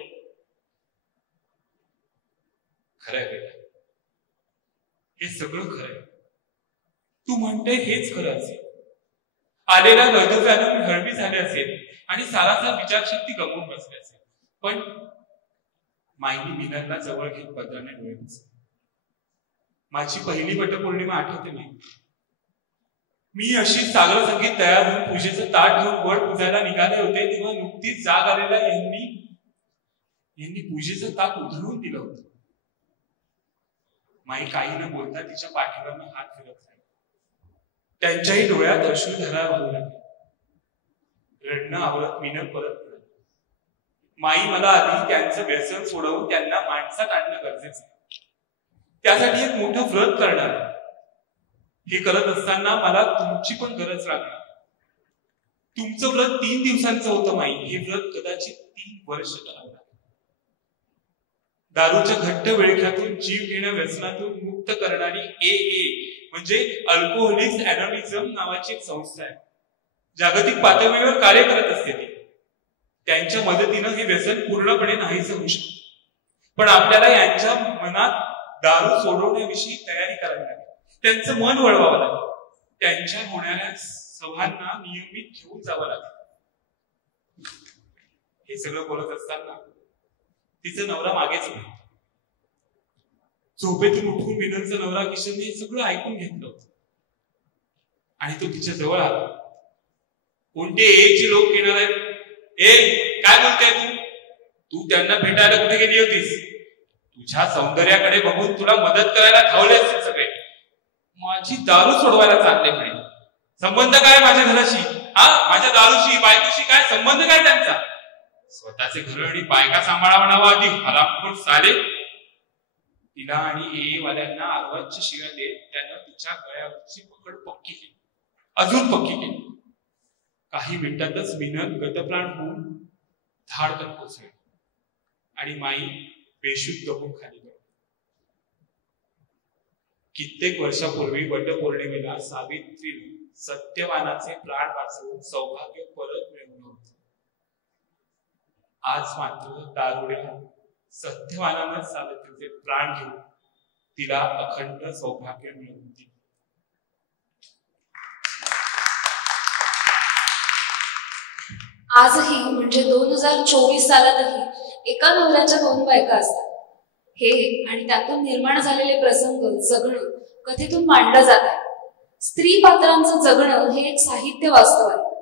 खरंय बेटा, हे सगळं खरंय. तू म्हणते हेच खरं असेल. आलेल्या गर्दव्यानं मी हळवी झाले असेल आणि साराचा विचारशक्ती गमवून बसले असेल. पण माईनी मीनलला जवळ घेत पत्राने डोळे बसले. माझी पहिली वटपौर्णिमा आठवते मी अशी सागर संगीत तयार होऊन पूजेचं ताट घेऊन वड पुजायला निघाले होते तेव्हा नुकतीच जाग आलेल्या यांनी पूजेचं ताट उधळून दिलं होतं. माई काही न बोलता तिच्या पाठीवर हात फिरत राहिली. त्यांच्याही डोळ्यात अश्रुधारा वाहू लागली. रडणं आवरत मीनं परत म्हणाली, माई मला आधी त्यांचं व्यसन सोडवून त्यांना माणसात आणणं गरजेचं आहे. त्यासाठी एक मोठं व्रत करणार आहे. हे करत असताना मला तुमची पण गरज लागणार. तुमचं व्रत 3 दिवसांचं होतं माई. हे व्रत कदाचित 3 वर्ष चालणार. दारूच्या घट्ट विळख्यातून जीव घेण्या व्यसनातून मुक्त करणारी AA म्हणजे अल्कोहोलिक्स अनॉनिझम नावाची एक संस्था आहे. जागतिक पातळीवर कार्य करत असते ती. त्यांच्या मदतीनं हे व्यसन पूर्णपणे नाहीसं होऊ शकतं. पण आपल्याला यांच्या मनात दारू सोडवण्याविषयी तयारी करावी लागेल. त्यांचं मन वळवावं लागेल. त्यांच्या होणाऱ्या सभांना नियमित घेऊन जावं लागेल. हे सगळं बोलत असताना तिचा नवरा मागेच होता. झोपेतून उठून मीनलचा नवरा किशनने हे सगळं ऐकून घेतलं होतं आणि तो तिच्या जवळ आला. कोणते एचे लोक येणार आहेत? काय बोलताय तू त्यांना भेटायला कुठे गेली होतीस? तुझ्या सौंदर्याकडे बघून तुला मदत करायला धावले असतील सगळे. माझी दारू सोडवायला चालले म्हणे. संबंध काय माझ्या घराशी? माझ्या दारूशी बायकोशी काय संबंध काय त्यांचा? स्वतःचे घर आणि बायका सांभाळावं नावं आधी हरामखोर साले. तिला आणि वाल्यांना आरवांची शिव्या देत त्यानं तिच्या गळ्यावरची पकड पक्की केली, अजून पक्की केली. काही मिनिटातच मीनल गतप्राण होऊन धाडकन कोसळली आणि माई बेशुद्ध होऊन खाली पडली. कित्येक वर्षापूर्वी वटपौर्णिमेला सावित्रीने सत्यवानाचे प्राण वाचवून सौभाग्य परत मिळवलं होतं. आज मात्र दारुड्या सत्यवानानं सावित्रीचे प्राण घेऊन तिला अखंड सौभाग्य मिळवून दिले. आजही म्हणजे 2024 सालातही एका नवऱ्याच्या 2 बायका असतात. हे आणि त्यातून निर्माण झालेले प्रसंग जगणं कथेतून मांडलं जात आहे. स्त्री पात्रांचं जगणं हे एक साहित्य वास्तव आहे.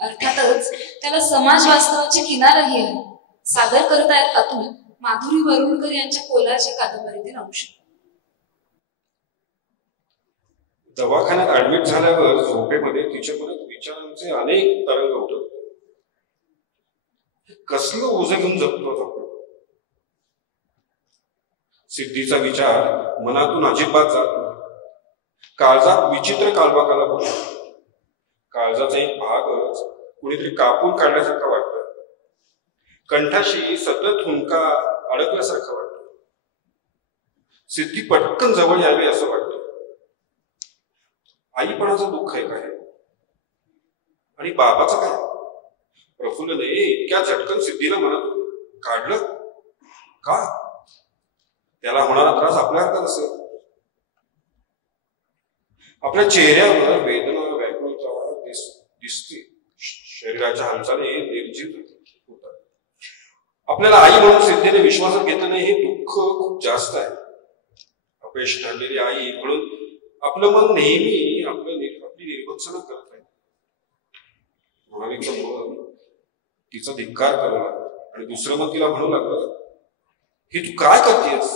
अर्थातच त्याला समाज वास्तवाची किनारही आहे. सादर करतायत अतुल माधुरी वरुणकर यांच्या कोलाची कादंबरीतील अंश. दवाखान्यात ऍडमिट झाल्यावर झोपेमध्ये तिच्यापर्यंत विचारांचे अनेक तरंग उठत. कसलं ओझं घेऊन जगतो आपण? सिद्धीचा विचार मनातून अजिबात जात नाही. काळजात विचित्र कालबाकाला बोलतो. काळजाचा एक भागच कुणीतरी कापून काढल्यासारखा वाटतं. कंठाशी सतत हुंका अडकल्यासारखं वाटतं. सिद्धी पटकन जवळ यावी असं वाटतं. आईपणाचं दुःख आहे काय आणि बाबाचं काय? प्रफुल्लने इतक्या झटकन सिद्धीला मनात काढलं का? त्याला होणारा त्रास आपल्या हातात असेल. आपल्या चेहऱ्यावर वेदना व्याकुळता दिसते. शरीराच्या हालचाली निर्जीव होतात. आपल्याला आई म्हणून सिद्धीने विश्वासात घेतलं नाही हे दुःख खूप जास्त आहे. अपयश ठरलेली आई म्हणून आपलं मन नेहमी आपली निर्भत्सना करत आहे. म्हणालीचं मन तिचा धिक्कार करू लागला आणि दुसरं मग तिला म्हणू लागलं, हे तू काय करतेस?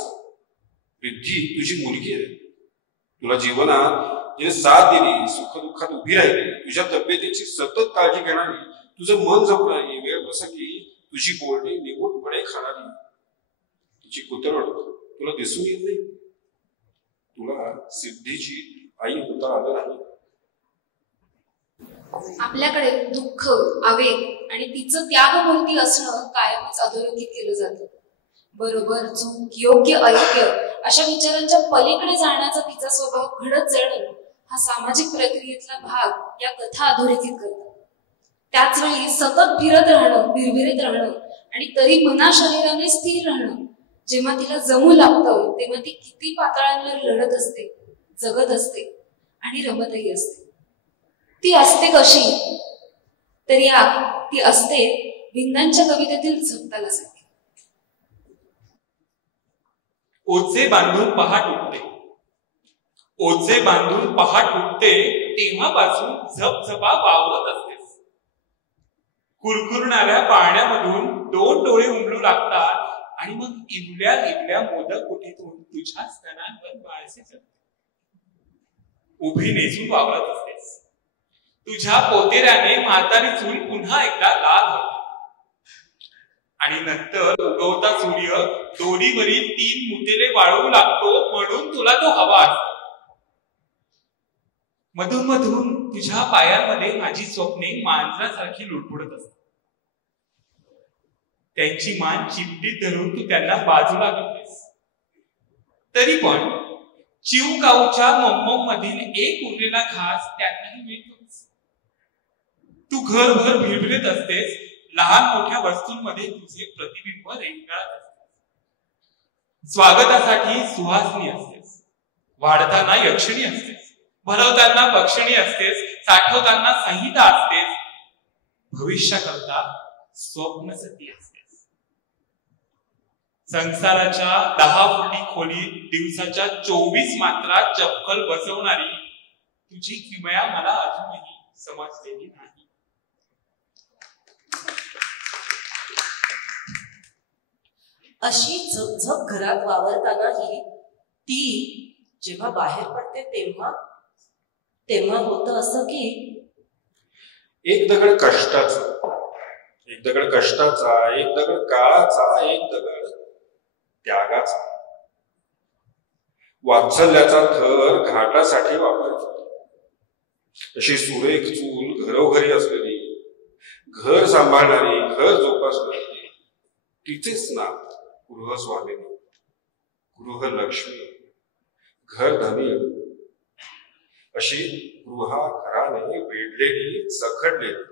रिद्धी तुझी मुलगी आहे. तुला जीवनात जिने साथ दिली, सुखदुःखात उभी राहिली, तुझ्या तब्येतीची सतत काळजी घेणारी, तुझं मन जपणारी, वेळ प्रसंगी तुझी बोलणी निगूनपणे खाणारी, तुझी कुतरड तुला दिसून येत नाही. तुला सिद्धीची आई होता आलं नाही. आपल्याकडे दुःख, आवेग आणि तिचं त्यागमूर्ती असणं कायमच अधोरेखित केलं जातं. बरोबर, चूक, योग्य, अयोग्य अशा विचारांच्या पलीकडे जाण्याचा तिचा स्वभाव घडत जाणं हा सामाजिक प्रक्रियेतला भाग या कथा अधोरेखित करतात. त्याच वेळी सतत फिरत राहणं, भिरभिरीत राहणं आणि तरी मना शरीराने स्थिर राहणं. जेव्हा तिला जमू लागतं तेव्हा ती किती पातळ्यांवर लढत असते, जगत असते आणि रमतही असते. ती असते कशी, तरी ती असते भिंदांच्या कवितेतील झपतालासाठी. ओझे बांधून पहाट उठते, ओझे बांधून पहाट उठते, तेव्हापासून झपझपा वावरत असतेस. कुरकुरणाऱ्या पाण्यामधून दोन डोळे उमलू लागतात आणि मग इवल्या इवल्या मोदक कुठेतून तुझ्या स्तनांवर बाळसे चढते. उभी नेसून वावरत असतेस. तुझ्या पोतेऱ्याने म्हातारी चूल पुन्हा एकदा लाल होते आणि नंतर उगवता सूर्य दोरीवरील 3 मुतेले वाळवू लागतो, म्हणून तुला तो हवा असतो. मधून मधून तुझ्या पायांमध्ये माझी स्वप्ने मांजरासारखी लुडबुडत असतात. त्यांची मान चिमटीत धरून तू त्यांना बाजूला करतेस. तरी पण चिवकाऊच्या मम्मम मधील एक उरलेला घास त्यांनाही मिळतोच. तू घरभर भिरभिरत असतेस. लहान मोठ्या वस्तूंमध्ये तुझे प्रतिबिंब रेंगाळत असतेस. स्वागतासाठी सुहासनी असतेस, वाढताना यक्षिणी असतेस, भरवताना पक्षिणी असतेस, साठवताना संहिता असतेस, भविष्याकरता स्वप्नसती असतेस. संसाराच्या 10 फुटी खोलीत दिवसाच्या 24 मात्रा चपखल बसवणारी तुझी किमया मला अजूनही समजलेली नाही. अशी झपझप घरात वावरतानाही ती जेव्हा बाहेर पडते तेव्हा होतं असं की एक दगड कष्टाचा, एक दगड कष्टाचा, एक दगड काळाचा, एक दगड त्यागाचा. वात्सल्याचा थर घाटासाठी वापरायचा. अशी सुरेख चूल घरोघरी असलेली, घर सांभाळणारी, घर जोपासणारी, तिचेच नाव गृहस्वामिनी, गृहलक्ष्मी, घरधनी. अशी गृहाघराने वेढलेली, चखडलेली,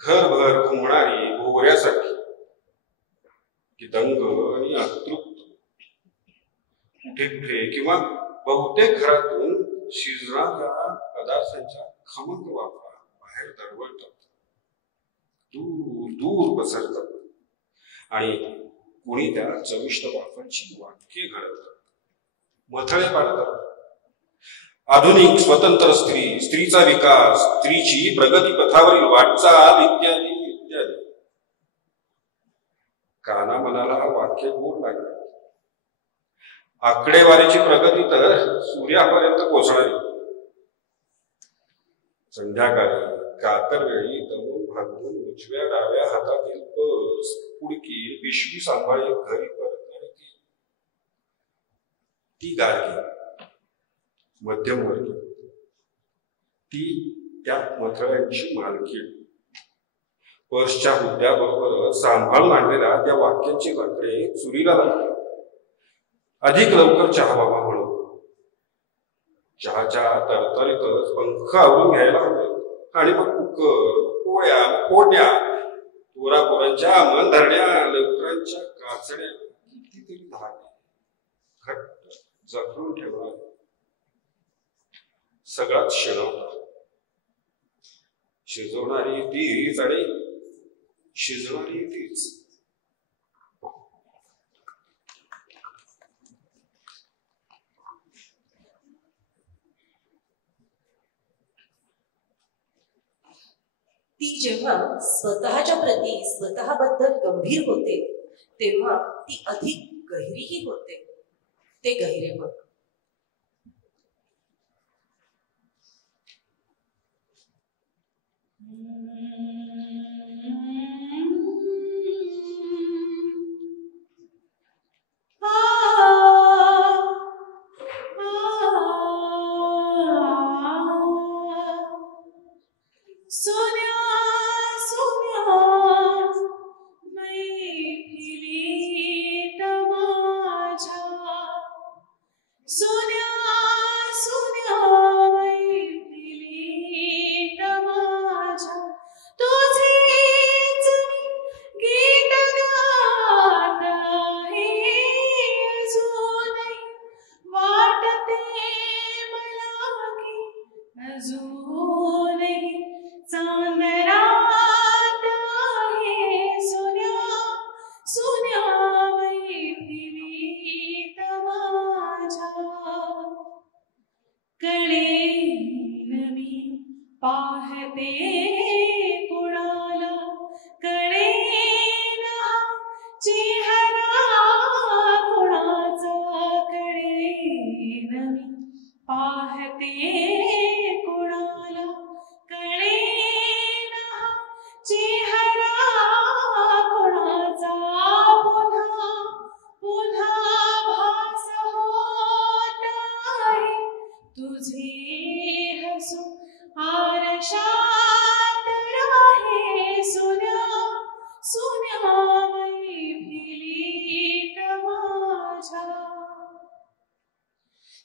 घरभर घुमणारी भोवऱ्यासारखी, की दंग आणि अतृप्त, कुठे कुठे किंवा बहुतेक घरातून शिजणाऱ्या पदार्थांच्या खमक वाफा बाहेर दरवळतात, दूर दूर पसरतात आणि कुणी त्या चविष्ट वाफांची वाटके घडवतात, मथळे पाडतात. आधुनिक स्वतंत्र स्त्री, स्त्रीचा विकास, स्त्रीची प्रगती पथावरील वाटचाल इत्यादी इत्यादी. काना मनाला वाक्य गोड लागले. आकडेवारीची प्रगती तर सूर्यापर्यंत पोहोचणारी. संध्याकाळी कातर वेळी दमून भागून उजव्या डाव्या हातातील पर्स, पुडकी, पिशवी सांभाळी घरी परतणारी ती गाडगी मध्यमवर्गीय, ती त्या मथळ्यांची मालकी. पर्सच्या हुद्द्याबरोबर सांभाळून आणलेल्या त्या वाक्यांची वाकडे चुरीला लागली. अधिक लवकर चहा बाबा म्हणून चहाच्या तरतरीतच पंख आवरून घ्यायला हवे आणि मग कुकर, पोळ्या, फोडण्या, पोरापोरांच्या मन धरण्या, लवकरांच्या काचण्या, कितीतरी धान्य घट्ट जखडून ठेवणार. सगळाच शिजवणार. शिजवणारी तीच आणि शिजणारी तीच. ती जेव्हा स्वतःच्या प्रती स्वतःबद्दल गंभीर होते तेव्हा ती अधिक गहिरीही होते. ते गहिरे बघ. अजून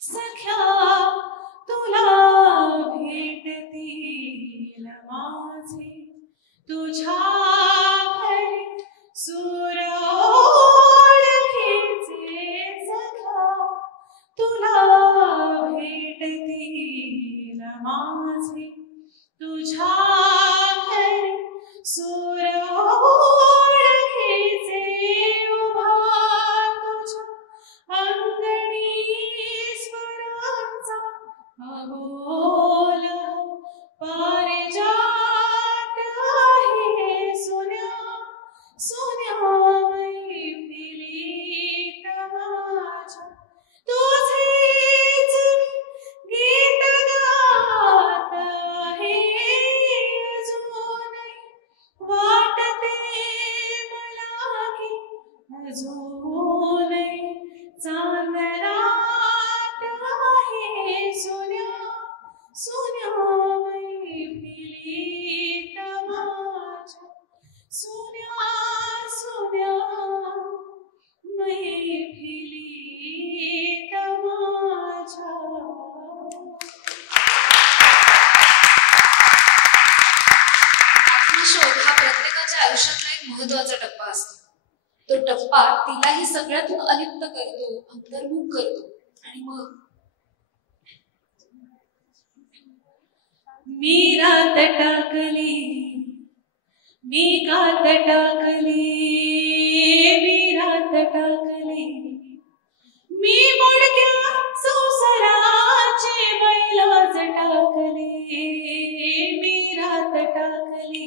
सख्या तुला भेटतील माझे तुझ्या घरी सूर ओळखीचे सख्या तुला भेटतील माझे तुझ्या घरी सूर ओळखीचे उभा तुझ्या अंगणी स्वरांचा अबोल पारिजात आहे सोन्या सोन्या मैफिलीत माझ्या तुझेच गीत गात आहे अजूनही वाटते मला की अजूनही चांदण्यात आहे सोन्या सोन्या मैफिलीत माझ्या सोन्या सोन्या मैफिलीत माझ्या. आत्मशोध हा प्रत्येकाच्या आयुष्यातला एक महत्वाचा टप्पा असतो. तो टप्पा तिलाही सगळ्यातून अलिप्त करतो, अंतर्मुख करतो आणि मग मी रात टाकली मी गात टाकली मी रात टाकली मी मोडक्या संसाराची बैलाज टाकली मी रात टाकली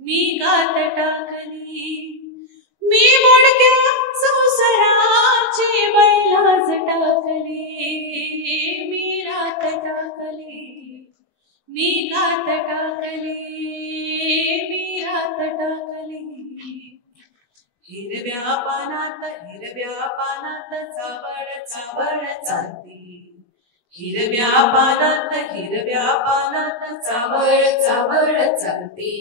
मी गात टाकली मी मोडक्या संसाराची बैलाज टाकली मी रात टाकली मी गात टाकली मी रात टाकली हिरव्या पानात चावड चावड चालती हिरव्या पानात चावड चावड चालती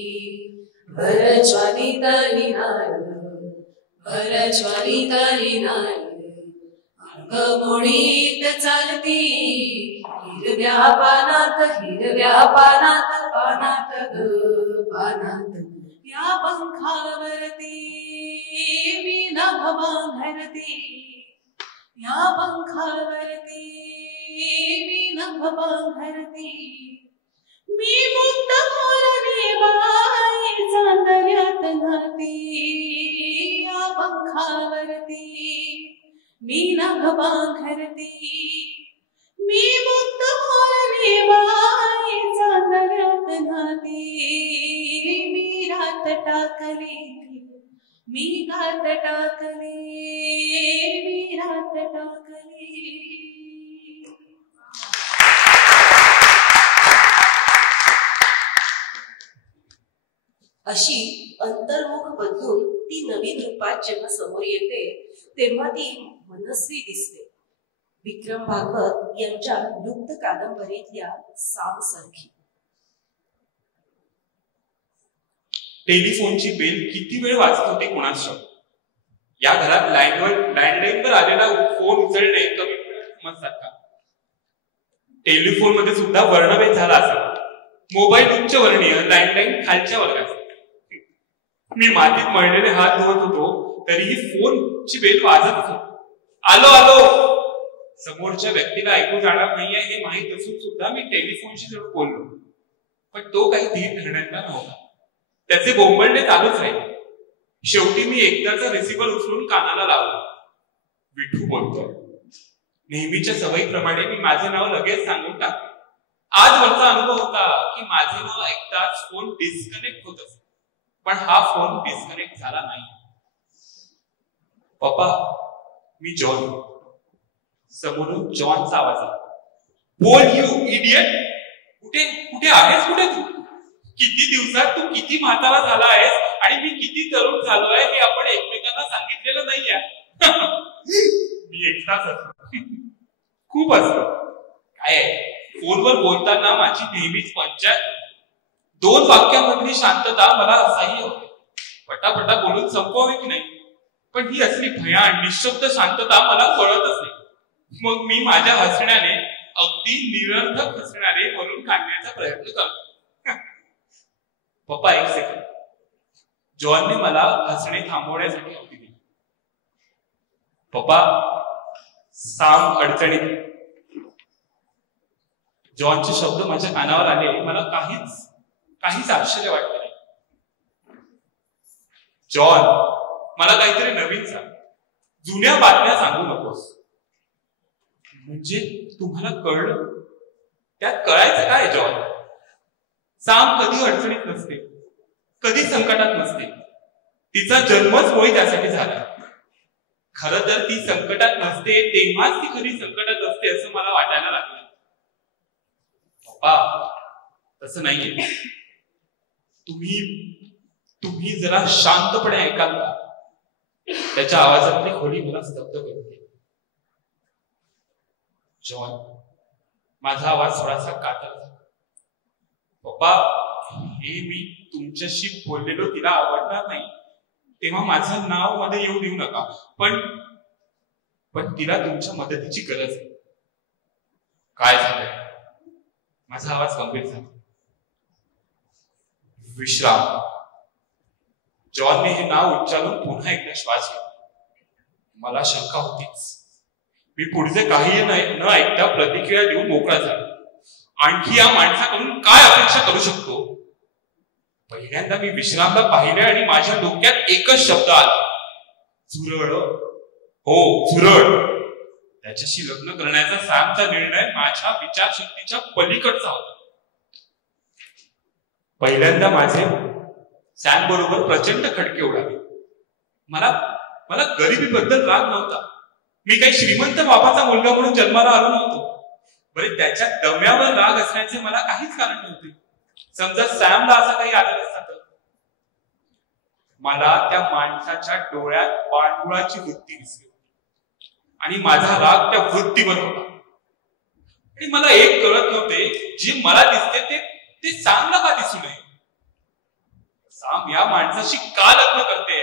भर ज्वाली तरी नाय अंग मोडीत चालती हिरव्या पानात पानात या पंखावरती मी नभ बांधती या पंखावरती मी नभ बांधती मी मुक्त मोरणी बाई चांदण्यात नाती या पंखावरती मी नभ बांधती मी मुक्त मोरणी बाई चांदण्यात नाती मी रात टाकली मी गात टाकली मी रात टाकली. अशी अंतर्मुख बदलून ती नवीन रूपात जेव्हा समोर येते तेव्हा ती मनस्वी दिसते. विक्रम भागवत यांच्या लुप्त कादंबरीतल्या सामसारखी. टेलिफोनची बेल किती वेळ वाजत होती कोणास ठाऊक. या घरात लँडलाईनवर आलेला फोन उचलणे कमी सारखा. टेलिफोन मध्ये सुद्धा वर्णभेद झाला असावा. मोबाईल उच्च वर्णीय, लँडलाईन खालच्या वर्गाचा. मी मातीत मळलेले हात धुवत होतो तरीही फोनची बेल वाजतच होती. आलो आलो. समोरच्या व्यक्तीला ऐकू जाणार नाहीये हे माहीत असून सुद्धा मी टेलिफोनशी जवळ बोललो, पण तो काही धीर धरण्यातला नव्हता. त्याचे बोंबलणे चालूच राहिले. शेवटी मी एकदाचा रिसिव्हर उचलून कानाला लावला. विठू बोलतोय. नेहमीच्या सवयीप्रमाणे मी माझे नाव लगेच सांगून टाकले. आजवरचा अनुभव होता की माझे नाव ऐकताच फोन डिस्कनेक्ट होत असतो, पण हा फोन डिस्कनेक्ट झाला नाही. पप्पा, मी जॉन. समोरून जॉनचा आवाज आला. बोल यू इडियट. कुठे आहेस कुठे तू? किती दिवसात तू किती म्हातारा झाला आहेस आणि मी किती तरुण झालो आहे हे आपण एकमेकांना सांगितलेलं नाहीये. मी एकटाच असतो. खूप असतो. काय फोनवर बोलताना माझी नेहमीच पंचायत. 2 वाक्यांमधली शांतता मला असह्य होते. पटापटा बोलून संपवावी की नाही, पण ही असली भयान निशब्द शांतता मला कळतच नाही. मग मी माझ्या हसण्याने अगदी निरर्थक हसणारे वरून काढण्याचा प्रयत्न करतो. पप्पा एक सेकंड. जॉनने मला हसणे थांबवण्यासाठी अवधी दिली. पप्पा साम अडचणीत. जॉनचे शब्द माझ्या कानावर आले. मला काहीच आश्चर्य वाटले नाही. जॉन, मला काहीतरी नवीन सांग. जुन्या बातम्या सांगू नकोस. म्हणजे तुम्हाला कळलं? त्यात कळायचं काय जॉन? साम कधी अडचणीत नसते, कधी संकटात नसते. तिचा जन्मच मुळी त्यासाठी झाला. खरं तर ती संकटात नसते तेव्हाच ती खरी संकटात असते असं मला वाटायला लागलं. पप्पा तसं नाहीये. तुम्ही जरा शांतपणे ऐकाल का? त्याच्या आवाजातली खोली मला स्तब्ध करून दे. जॉन, माझा आवाज थोडासा कातर झाला. पप्पा, हे मी तुमच्याशी बोललेलो तिला आवडणार नाही, तेव्हा माझं नाव मध्ये येऊ देऊ नका. पण तिला तुमच्या मदतीची गरज आहे. काय झालंय? माझा आवाज गंभीर झाला. विश्राम. जॉनने हे नाव उच्चारून पुन्हा एकदा श्वास घेतला. मला शंका होतीच. मी पुढचे काही न ऐकता प्रतिक्रिया देऊन मोकळा झाला. आणखी या माणसाकडून काय अपेक्षा करू शकतो? पहिल्यांदा मी विश्रामला पाहिले आणि माझ्या डोक्यात एकच शब्द आला, झुरळ. हो, झुरळ. त्याच्याशी लग्न करण्याचा सॅमचा निर्णय माझ्या विचारशक्तीच्या पलीकडचा होता. पहिल्यांदा माझे सॅम बरोबर प्रचंड खटके उडाले. मला गरिबीबद्दल राग नव्हता. मी काही श्रीमंत बाबाचा मुलगा म्हणून जन्माला आलो नव्हतो. बरे, त्याच्या दम्यावर राग असण्याचे मला काहीच कारण नव्हते. समजा सॅमला असं काही आलं नसतं तर. मला त्या माणसाच्या डोळ्यात पांडुळाची वृत्ती दिसली आणि माझा राग त्या वृत्तीवर होता. आणि मला एक कळत नव्हते, जे मला दिसते ते सॅमला का दिसू नये? सॅम या माणसाशी का लग्न करते?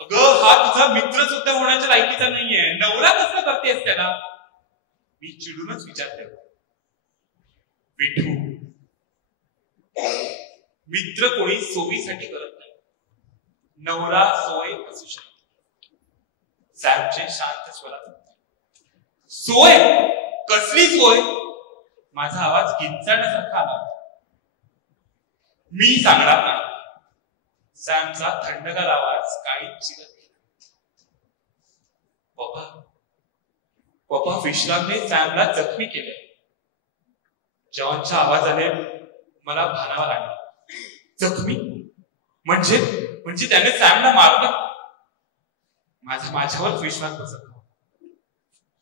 अगं, हा तुझा मित्र सुद्धा होण्याच्या लायकीचा नाहीये. नवरा कसं करतेस त्याला? मी चिडूनच विचारते. विठू, मित्र कोणी सोयीसाठी करत नाही. नवरा सोय असू शकतो. सॅमचे शांत स्वरात. सोय? कसली सोय? माझा आवाज किंचाळण्यासारखा आला. मी सांगणार नाही. सॅमचा थंडगार आवाज काहीच चिरत नाही. पप्पा, विश्रामने सॅमला जखमी केले. जॉनच्या आवाजाने मला भानावर आले. जखमी? म्हणजे त्याने सॅमला मारलं? माझ्यावर विश्वास बसत नव्हता.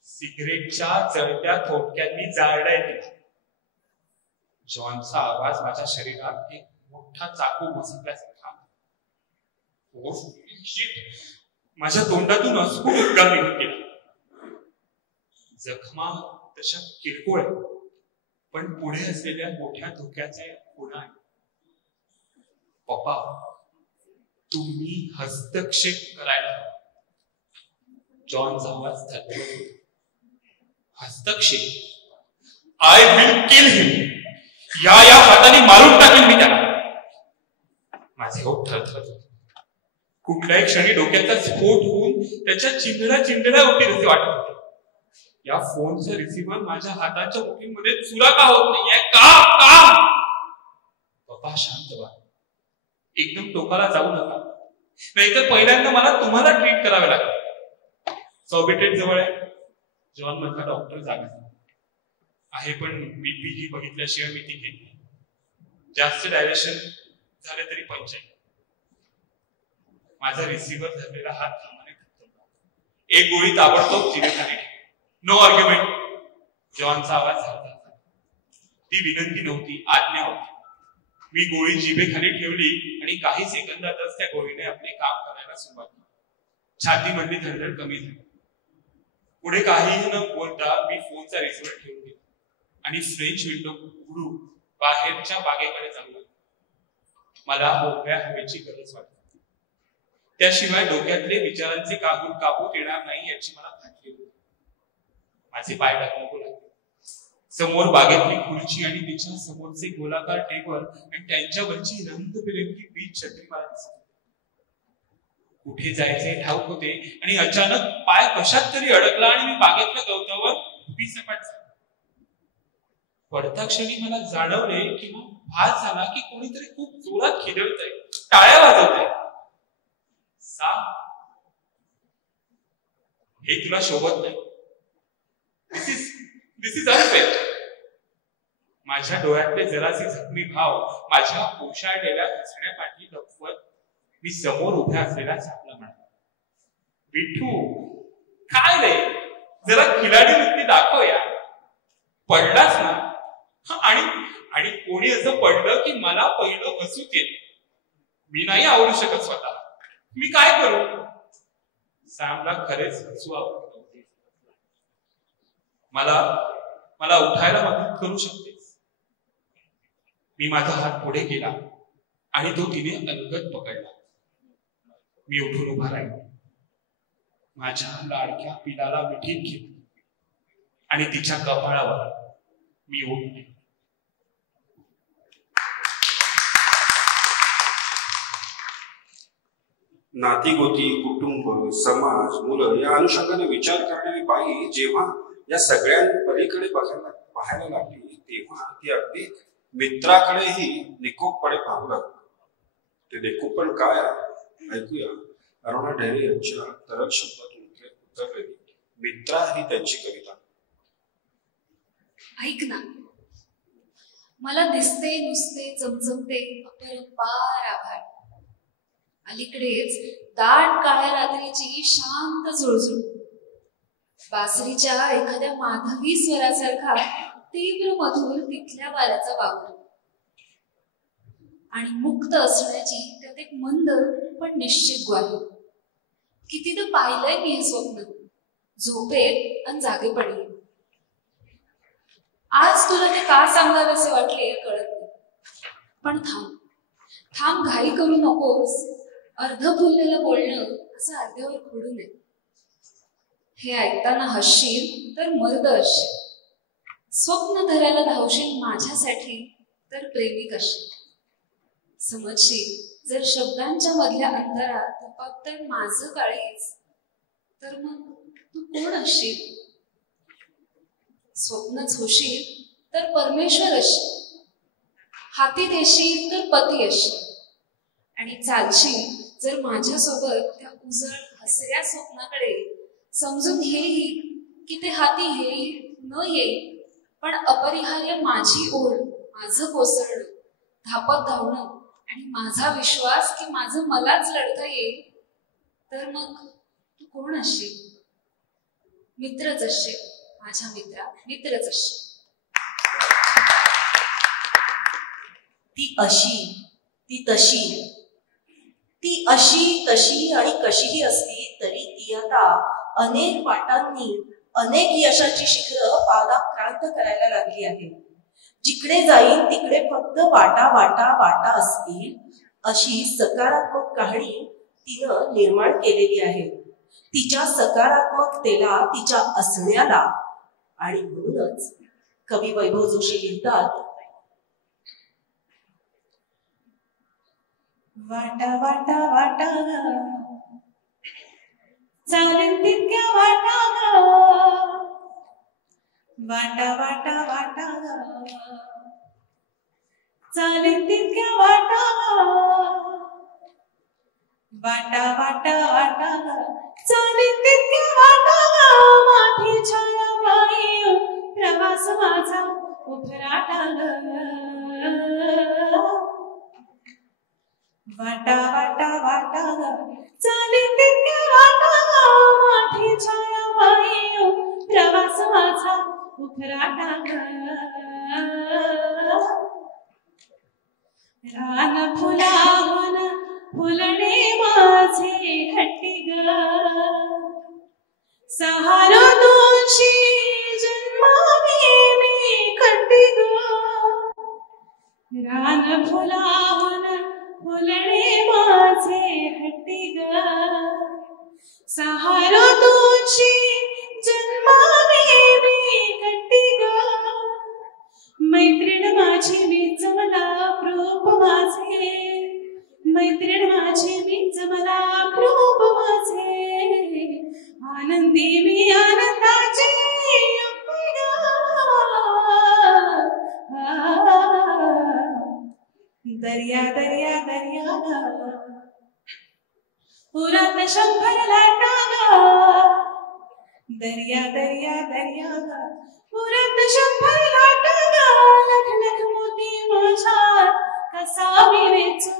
सिगरेटच्या जळत्या थोडक्यांनी जाळलाय तिला. जॉनचा आवाज माझ्या शरीरात एक मोठा चाकू घुसल्यासारखा. माझ्या तोंडातून अस्फुट उद्गार निघून गेला. जखमा तशा किरकोळ आहे, पण पुढे असलेल्या मोठ्या धोक्याचे खुणा आहे. पप्पा, तुम्ही हस्तक्षेप करायला हवा. जॉनचा आवाज थरथरत होता. हस्तक्षेप? I will kill him. या हाताने मारून टाकेल मी त्याला. माझे होठ थरथरत होते. कुठल्याही क्षणी डोक्याचा स्फोट होऊन त्याच्या चिंधड्या होतील असे वाटत होते. या फोनचा रिसिव्हर माझ्या हाताच्या मुठीमध्ये चुरा का होत नाहीये? का? पप्पा, शांत व्हा. एकदम टोकाला जाऊ नका, नाहीतर पहिल्यांदा मला तुम्हाला ट्रीट करावे लागेल. सॉबिटेट जवळ आहे. जॉन म्हटला, डॉक्टर जागा आहे, पण बीपी बघितल्याशिवाय मी ती घेतली. जास्त डायलेशन झाले तरी पंचायत. माझा रिसिव्हर धरलेला हात थांबाने थकतो. एक गोळी ताबडतोब जिभेखाली ठेव. No argument. जॉनचा आवाज झाला. ती विनंती नव्हती, आज्ञा होती. मी गोळी जिभेखाली ठेवली आणि काही सेकंदातच त्या गोळीने आपले काम करायला सुरुवात केली. छाती मधली धडधड कमी झाली. पुढे काहीही न बोलता मी फोनचा रिसिव्हर ठेवून घेतला आणि फ्रेंच विंडो उघडून बाहेरच्या बागेकडे जाऊ लागलो. मला मोकळ्या हवेची गरज वाटली. त्याशिवाय डोक्यातले विचारांचे काबूत येणार नाही याची मला खात्री होती. माझे पाय टाकू लागले. समोर बागेतली खुर्ची आणि तिच्या समोरचे गोलाकार टेबल आणि त्यांच्यावरची रंगबिरंगी वीज छत्री मला दिसली. कुठे जायचे ठाऊक होते आणि अचानक पाय कशात तरी अडकला आणि मी बागेतल्या गवतावर उभी सपाट झाली. पडता क्षणी मला जाणवले किंवा भास झाला की कोणीतरी खूप जोरात खिदळतंय, टाळ्या वाजवतंय. हे तुला शोभत नाही. दिस इज अनफेअर. माझ्या डोळ्यातले जरासे जखमी भाव माझ्या ओशाळलेल्या हसण्यापाठी लपवत मी समोर उभ्या असलेला सापला म्हणाला, विठू काय रे, जरा खिलाडी वृत्ती दाखव या. पडलास ना. आणि कोणी असं पडलं की मला पहिलं हसूच येत. मी नाही आवडू शकत स्वतः. मी काय करू? सॅमला खरेच हसू आवडत नव्हते. मला उठायला मदत करू शकतेस? मी माझा हात पुढे केला आणि तो तिने अलगद पकडला. मी उठून उभा राहिलो. माझ्या लाडक्या पिलाला मिठीत घेतली आणि तिच्या कपाळावर मी ओढले. नाती गोती, कुटुंब, समाज, मुलं या अनुषंगाने विचार करणारी बाई जेव्हा या सगळ्या पलीकडे पाहायला लागली तेव्हा ती अगदी मित्राकडेही निकोपपणे पाहू लागली. ते निकोपपण काय आहे ऐकूया अरुणा ढेरे यांच्या तरल शब्दातून उतरलेली मित्रा ही त्यांची कविता. ऐक ना, मला दिसते नुसते चमचमते अपरंपार आभाळ. अलीकडेच दाट काळ्या रात्रीची शांत झुळझुळ, बासरीच्या एखाद्या माधवी स्वरासारखा तीव्र मधुर तिथल्या वाऱ्याचा वावर आणि मुक्त असण्याची त्यात एक मंद पण निश्चित ग्वाही. कितीदा पाहिलंय मी हे स्वप्न, झोपेत आणि जागेपणी. आज तुला ते का सांगावेसे वाटले कळत नाही, पण थांब घाई करू नकोस. अर्ध बोललेलं बोलणं असं अर्ध्यावर खोडू नये. हे ऐकताना हसशील तर मर्द असशील, स्वप्न धरायला धावशील माझ्यासाठी तर प्रेमिक असशील. समजशील जर शब्दांच्या मधल्या अंतरात तर माझं काळीच, तर मग तू कोण असशील? स्वप्नच होशील तर परमेश्वर असशील, हाती देशील तर पती असशील आणि चालशील जर माझ्यासोबत त्या उजळ हसऱ्या स्वप्नाकडे. समजून घेईल की ते हाती येईल न येईल, पण अपरिहार्य माझी ओढ, माझं कोसळणं, धापत धावणं आणि माझा विश्वास की माझं मलाच लढता येईल, तर मग तू कोण असशील? मित्रच असशील माझ्या मित्रा, मित्रच असशील. ती अशी, ती तशी, ती अशी तशी आणि कशीही असली तरी ती आता अनेक वाटांनी अनेक यशाची शिखरं पादाक्रांत करायला लागली आहे. जिकडे जाईल तिकडे फक्त वाटा वाटा वाटा असतील अशी सकारात्मक कहाणी तिनं निर्माण केलेली आहे. तिच्या सकारात्मकतेला, तिच्या असण्याला. आणि म्हणूनच कवी वैभव जोशी लिहितात, वाटा वाटा वाटा चालेल तितक्या वाटा, वाटा वाटा वाटा चालेल तितक्या वाटा, वाटा वाटा वाटा चालेल तितक्या वाटा. माझी छायाबाई प्रवास माझा उभराटा, वाटा वाटा वाटा चालेल तितक्या वाटा. माझी छायाबाई प्रवास माझा उभराटा. रान फुलावन फुलणे माझे हट्टी ग, सहारो दोषी जन्मावे मी खट्टी ग. रान फुलावन फुलणे माझे हट्टी ग, सहारो दोषी जन्मावे दर्या दर्या ग पुरात 100 लाटा ग दर्या दर्या दर्या ग पुरात 100 लाटा ग लख लख मोती माझ्या कसा विरेचू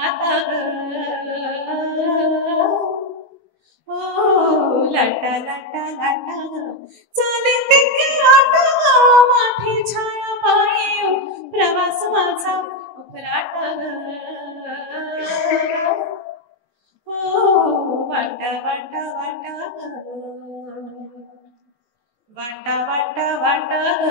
आता ग ओ लाटा लाटा लाटा ग चाले तितके लाटा ग माठी छाया पायी प्रवास माझा उपराट ग ओ वाटा वाटा वाटा ग वाटा वाटा वाटा ग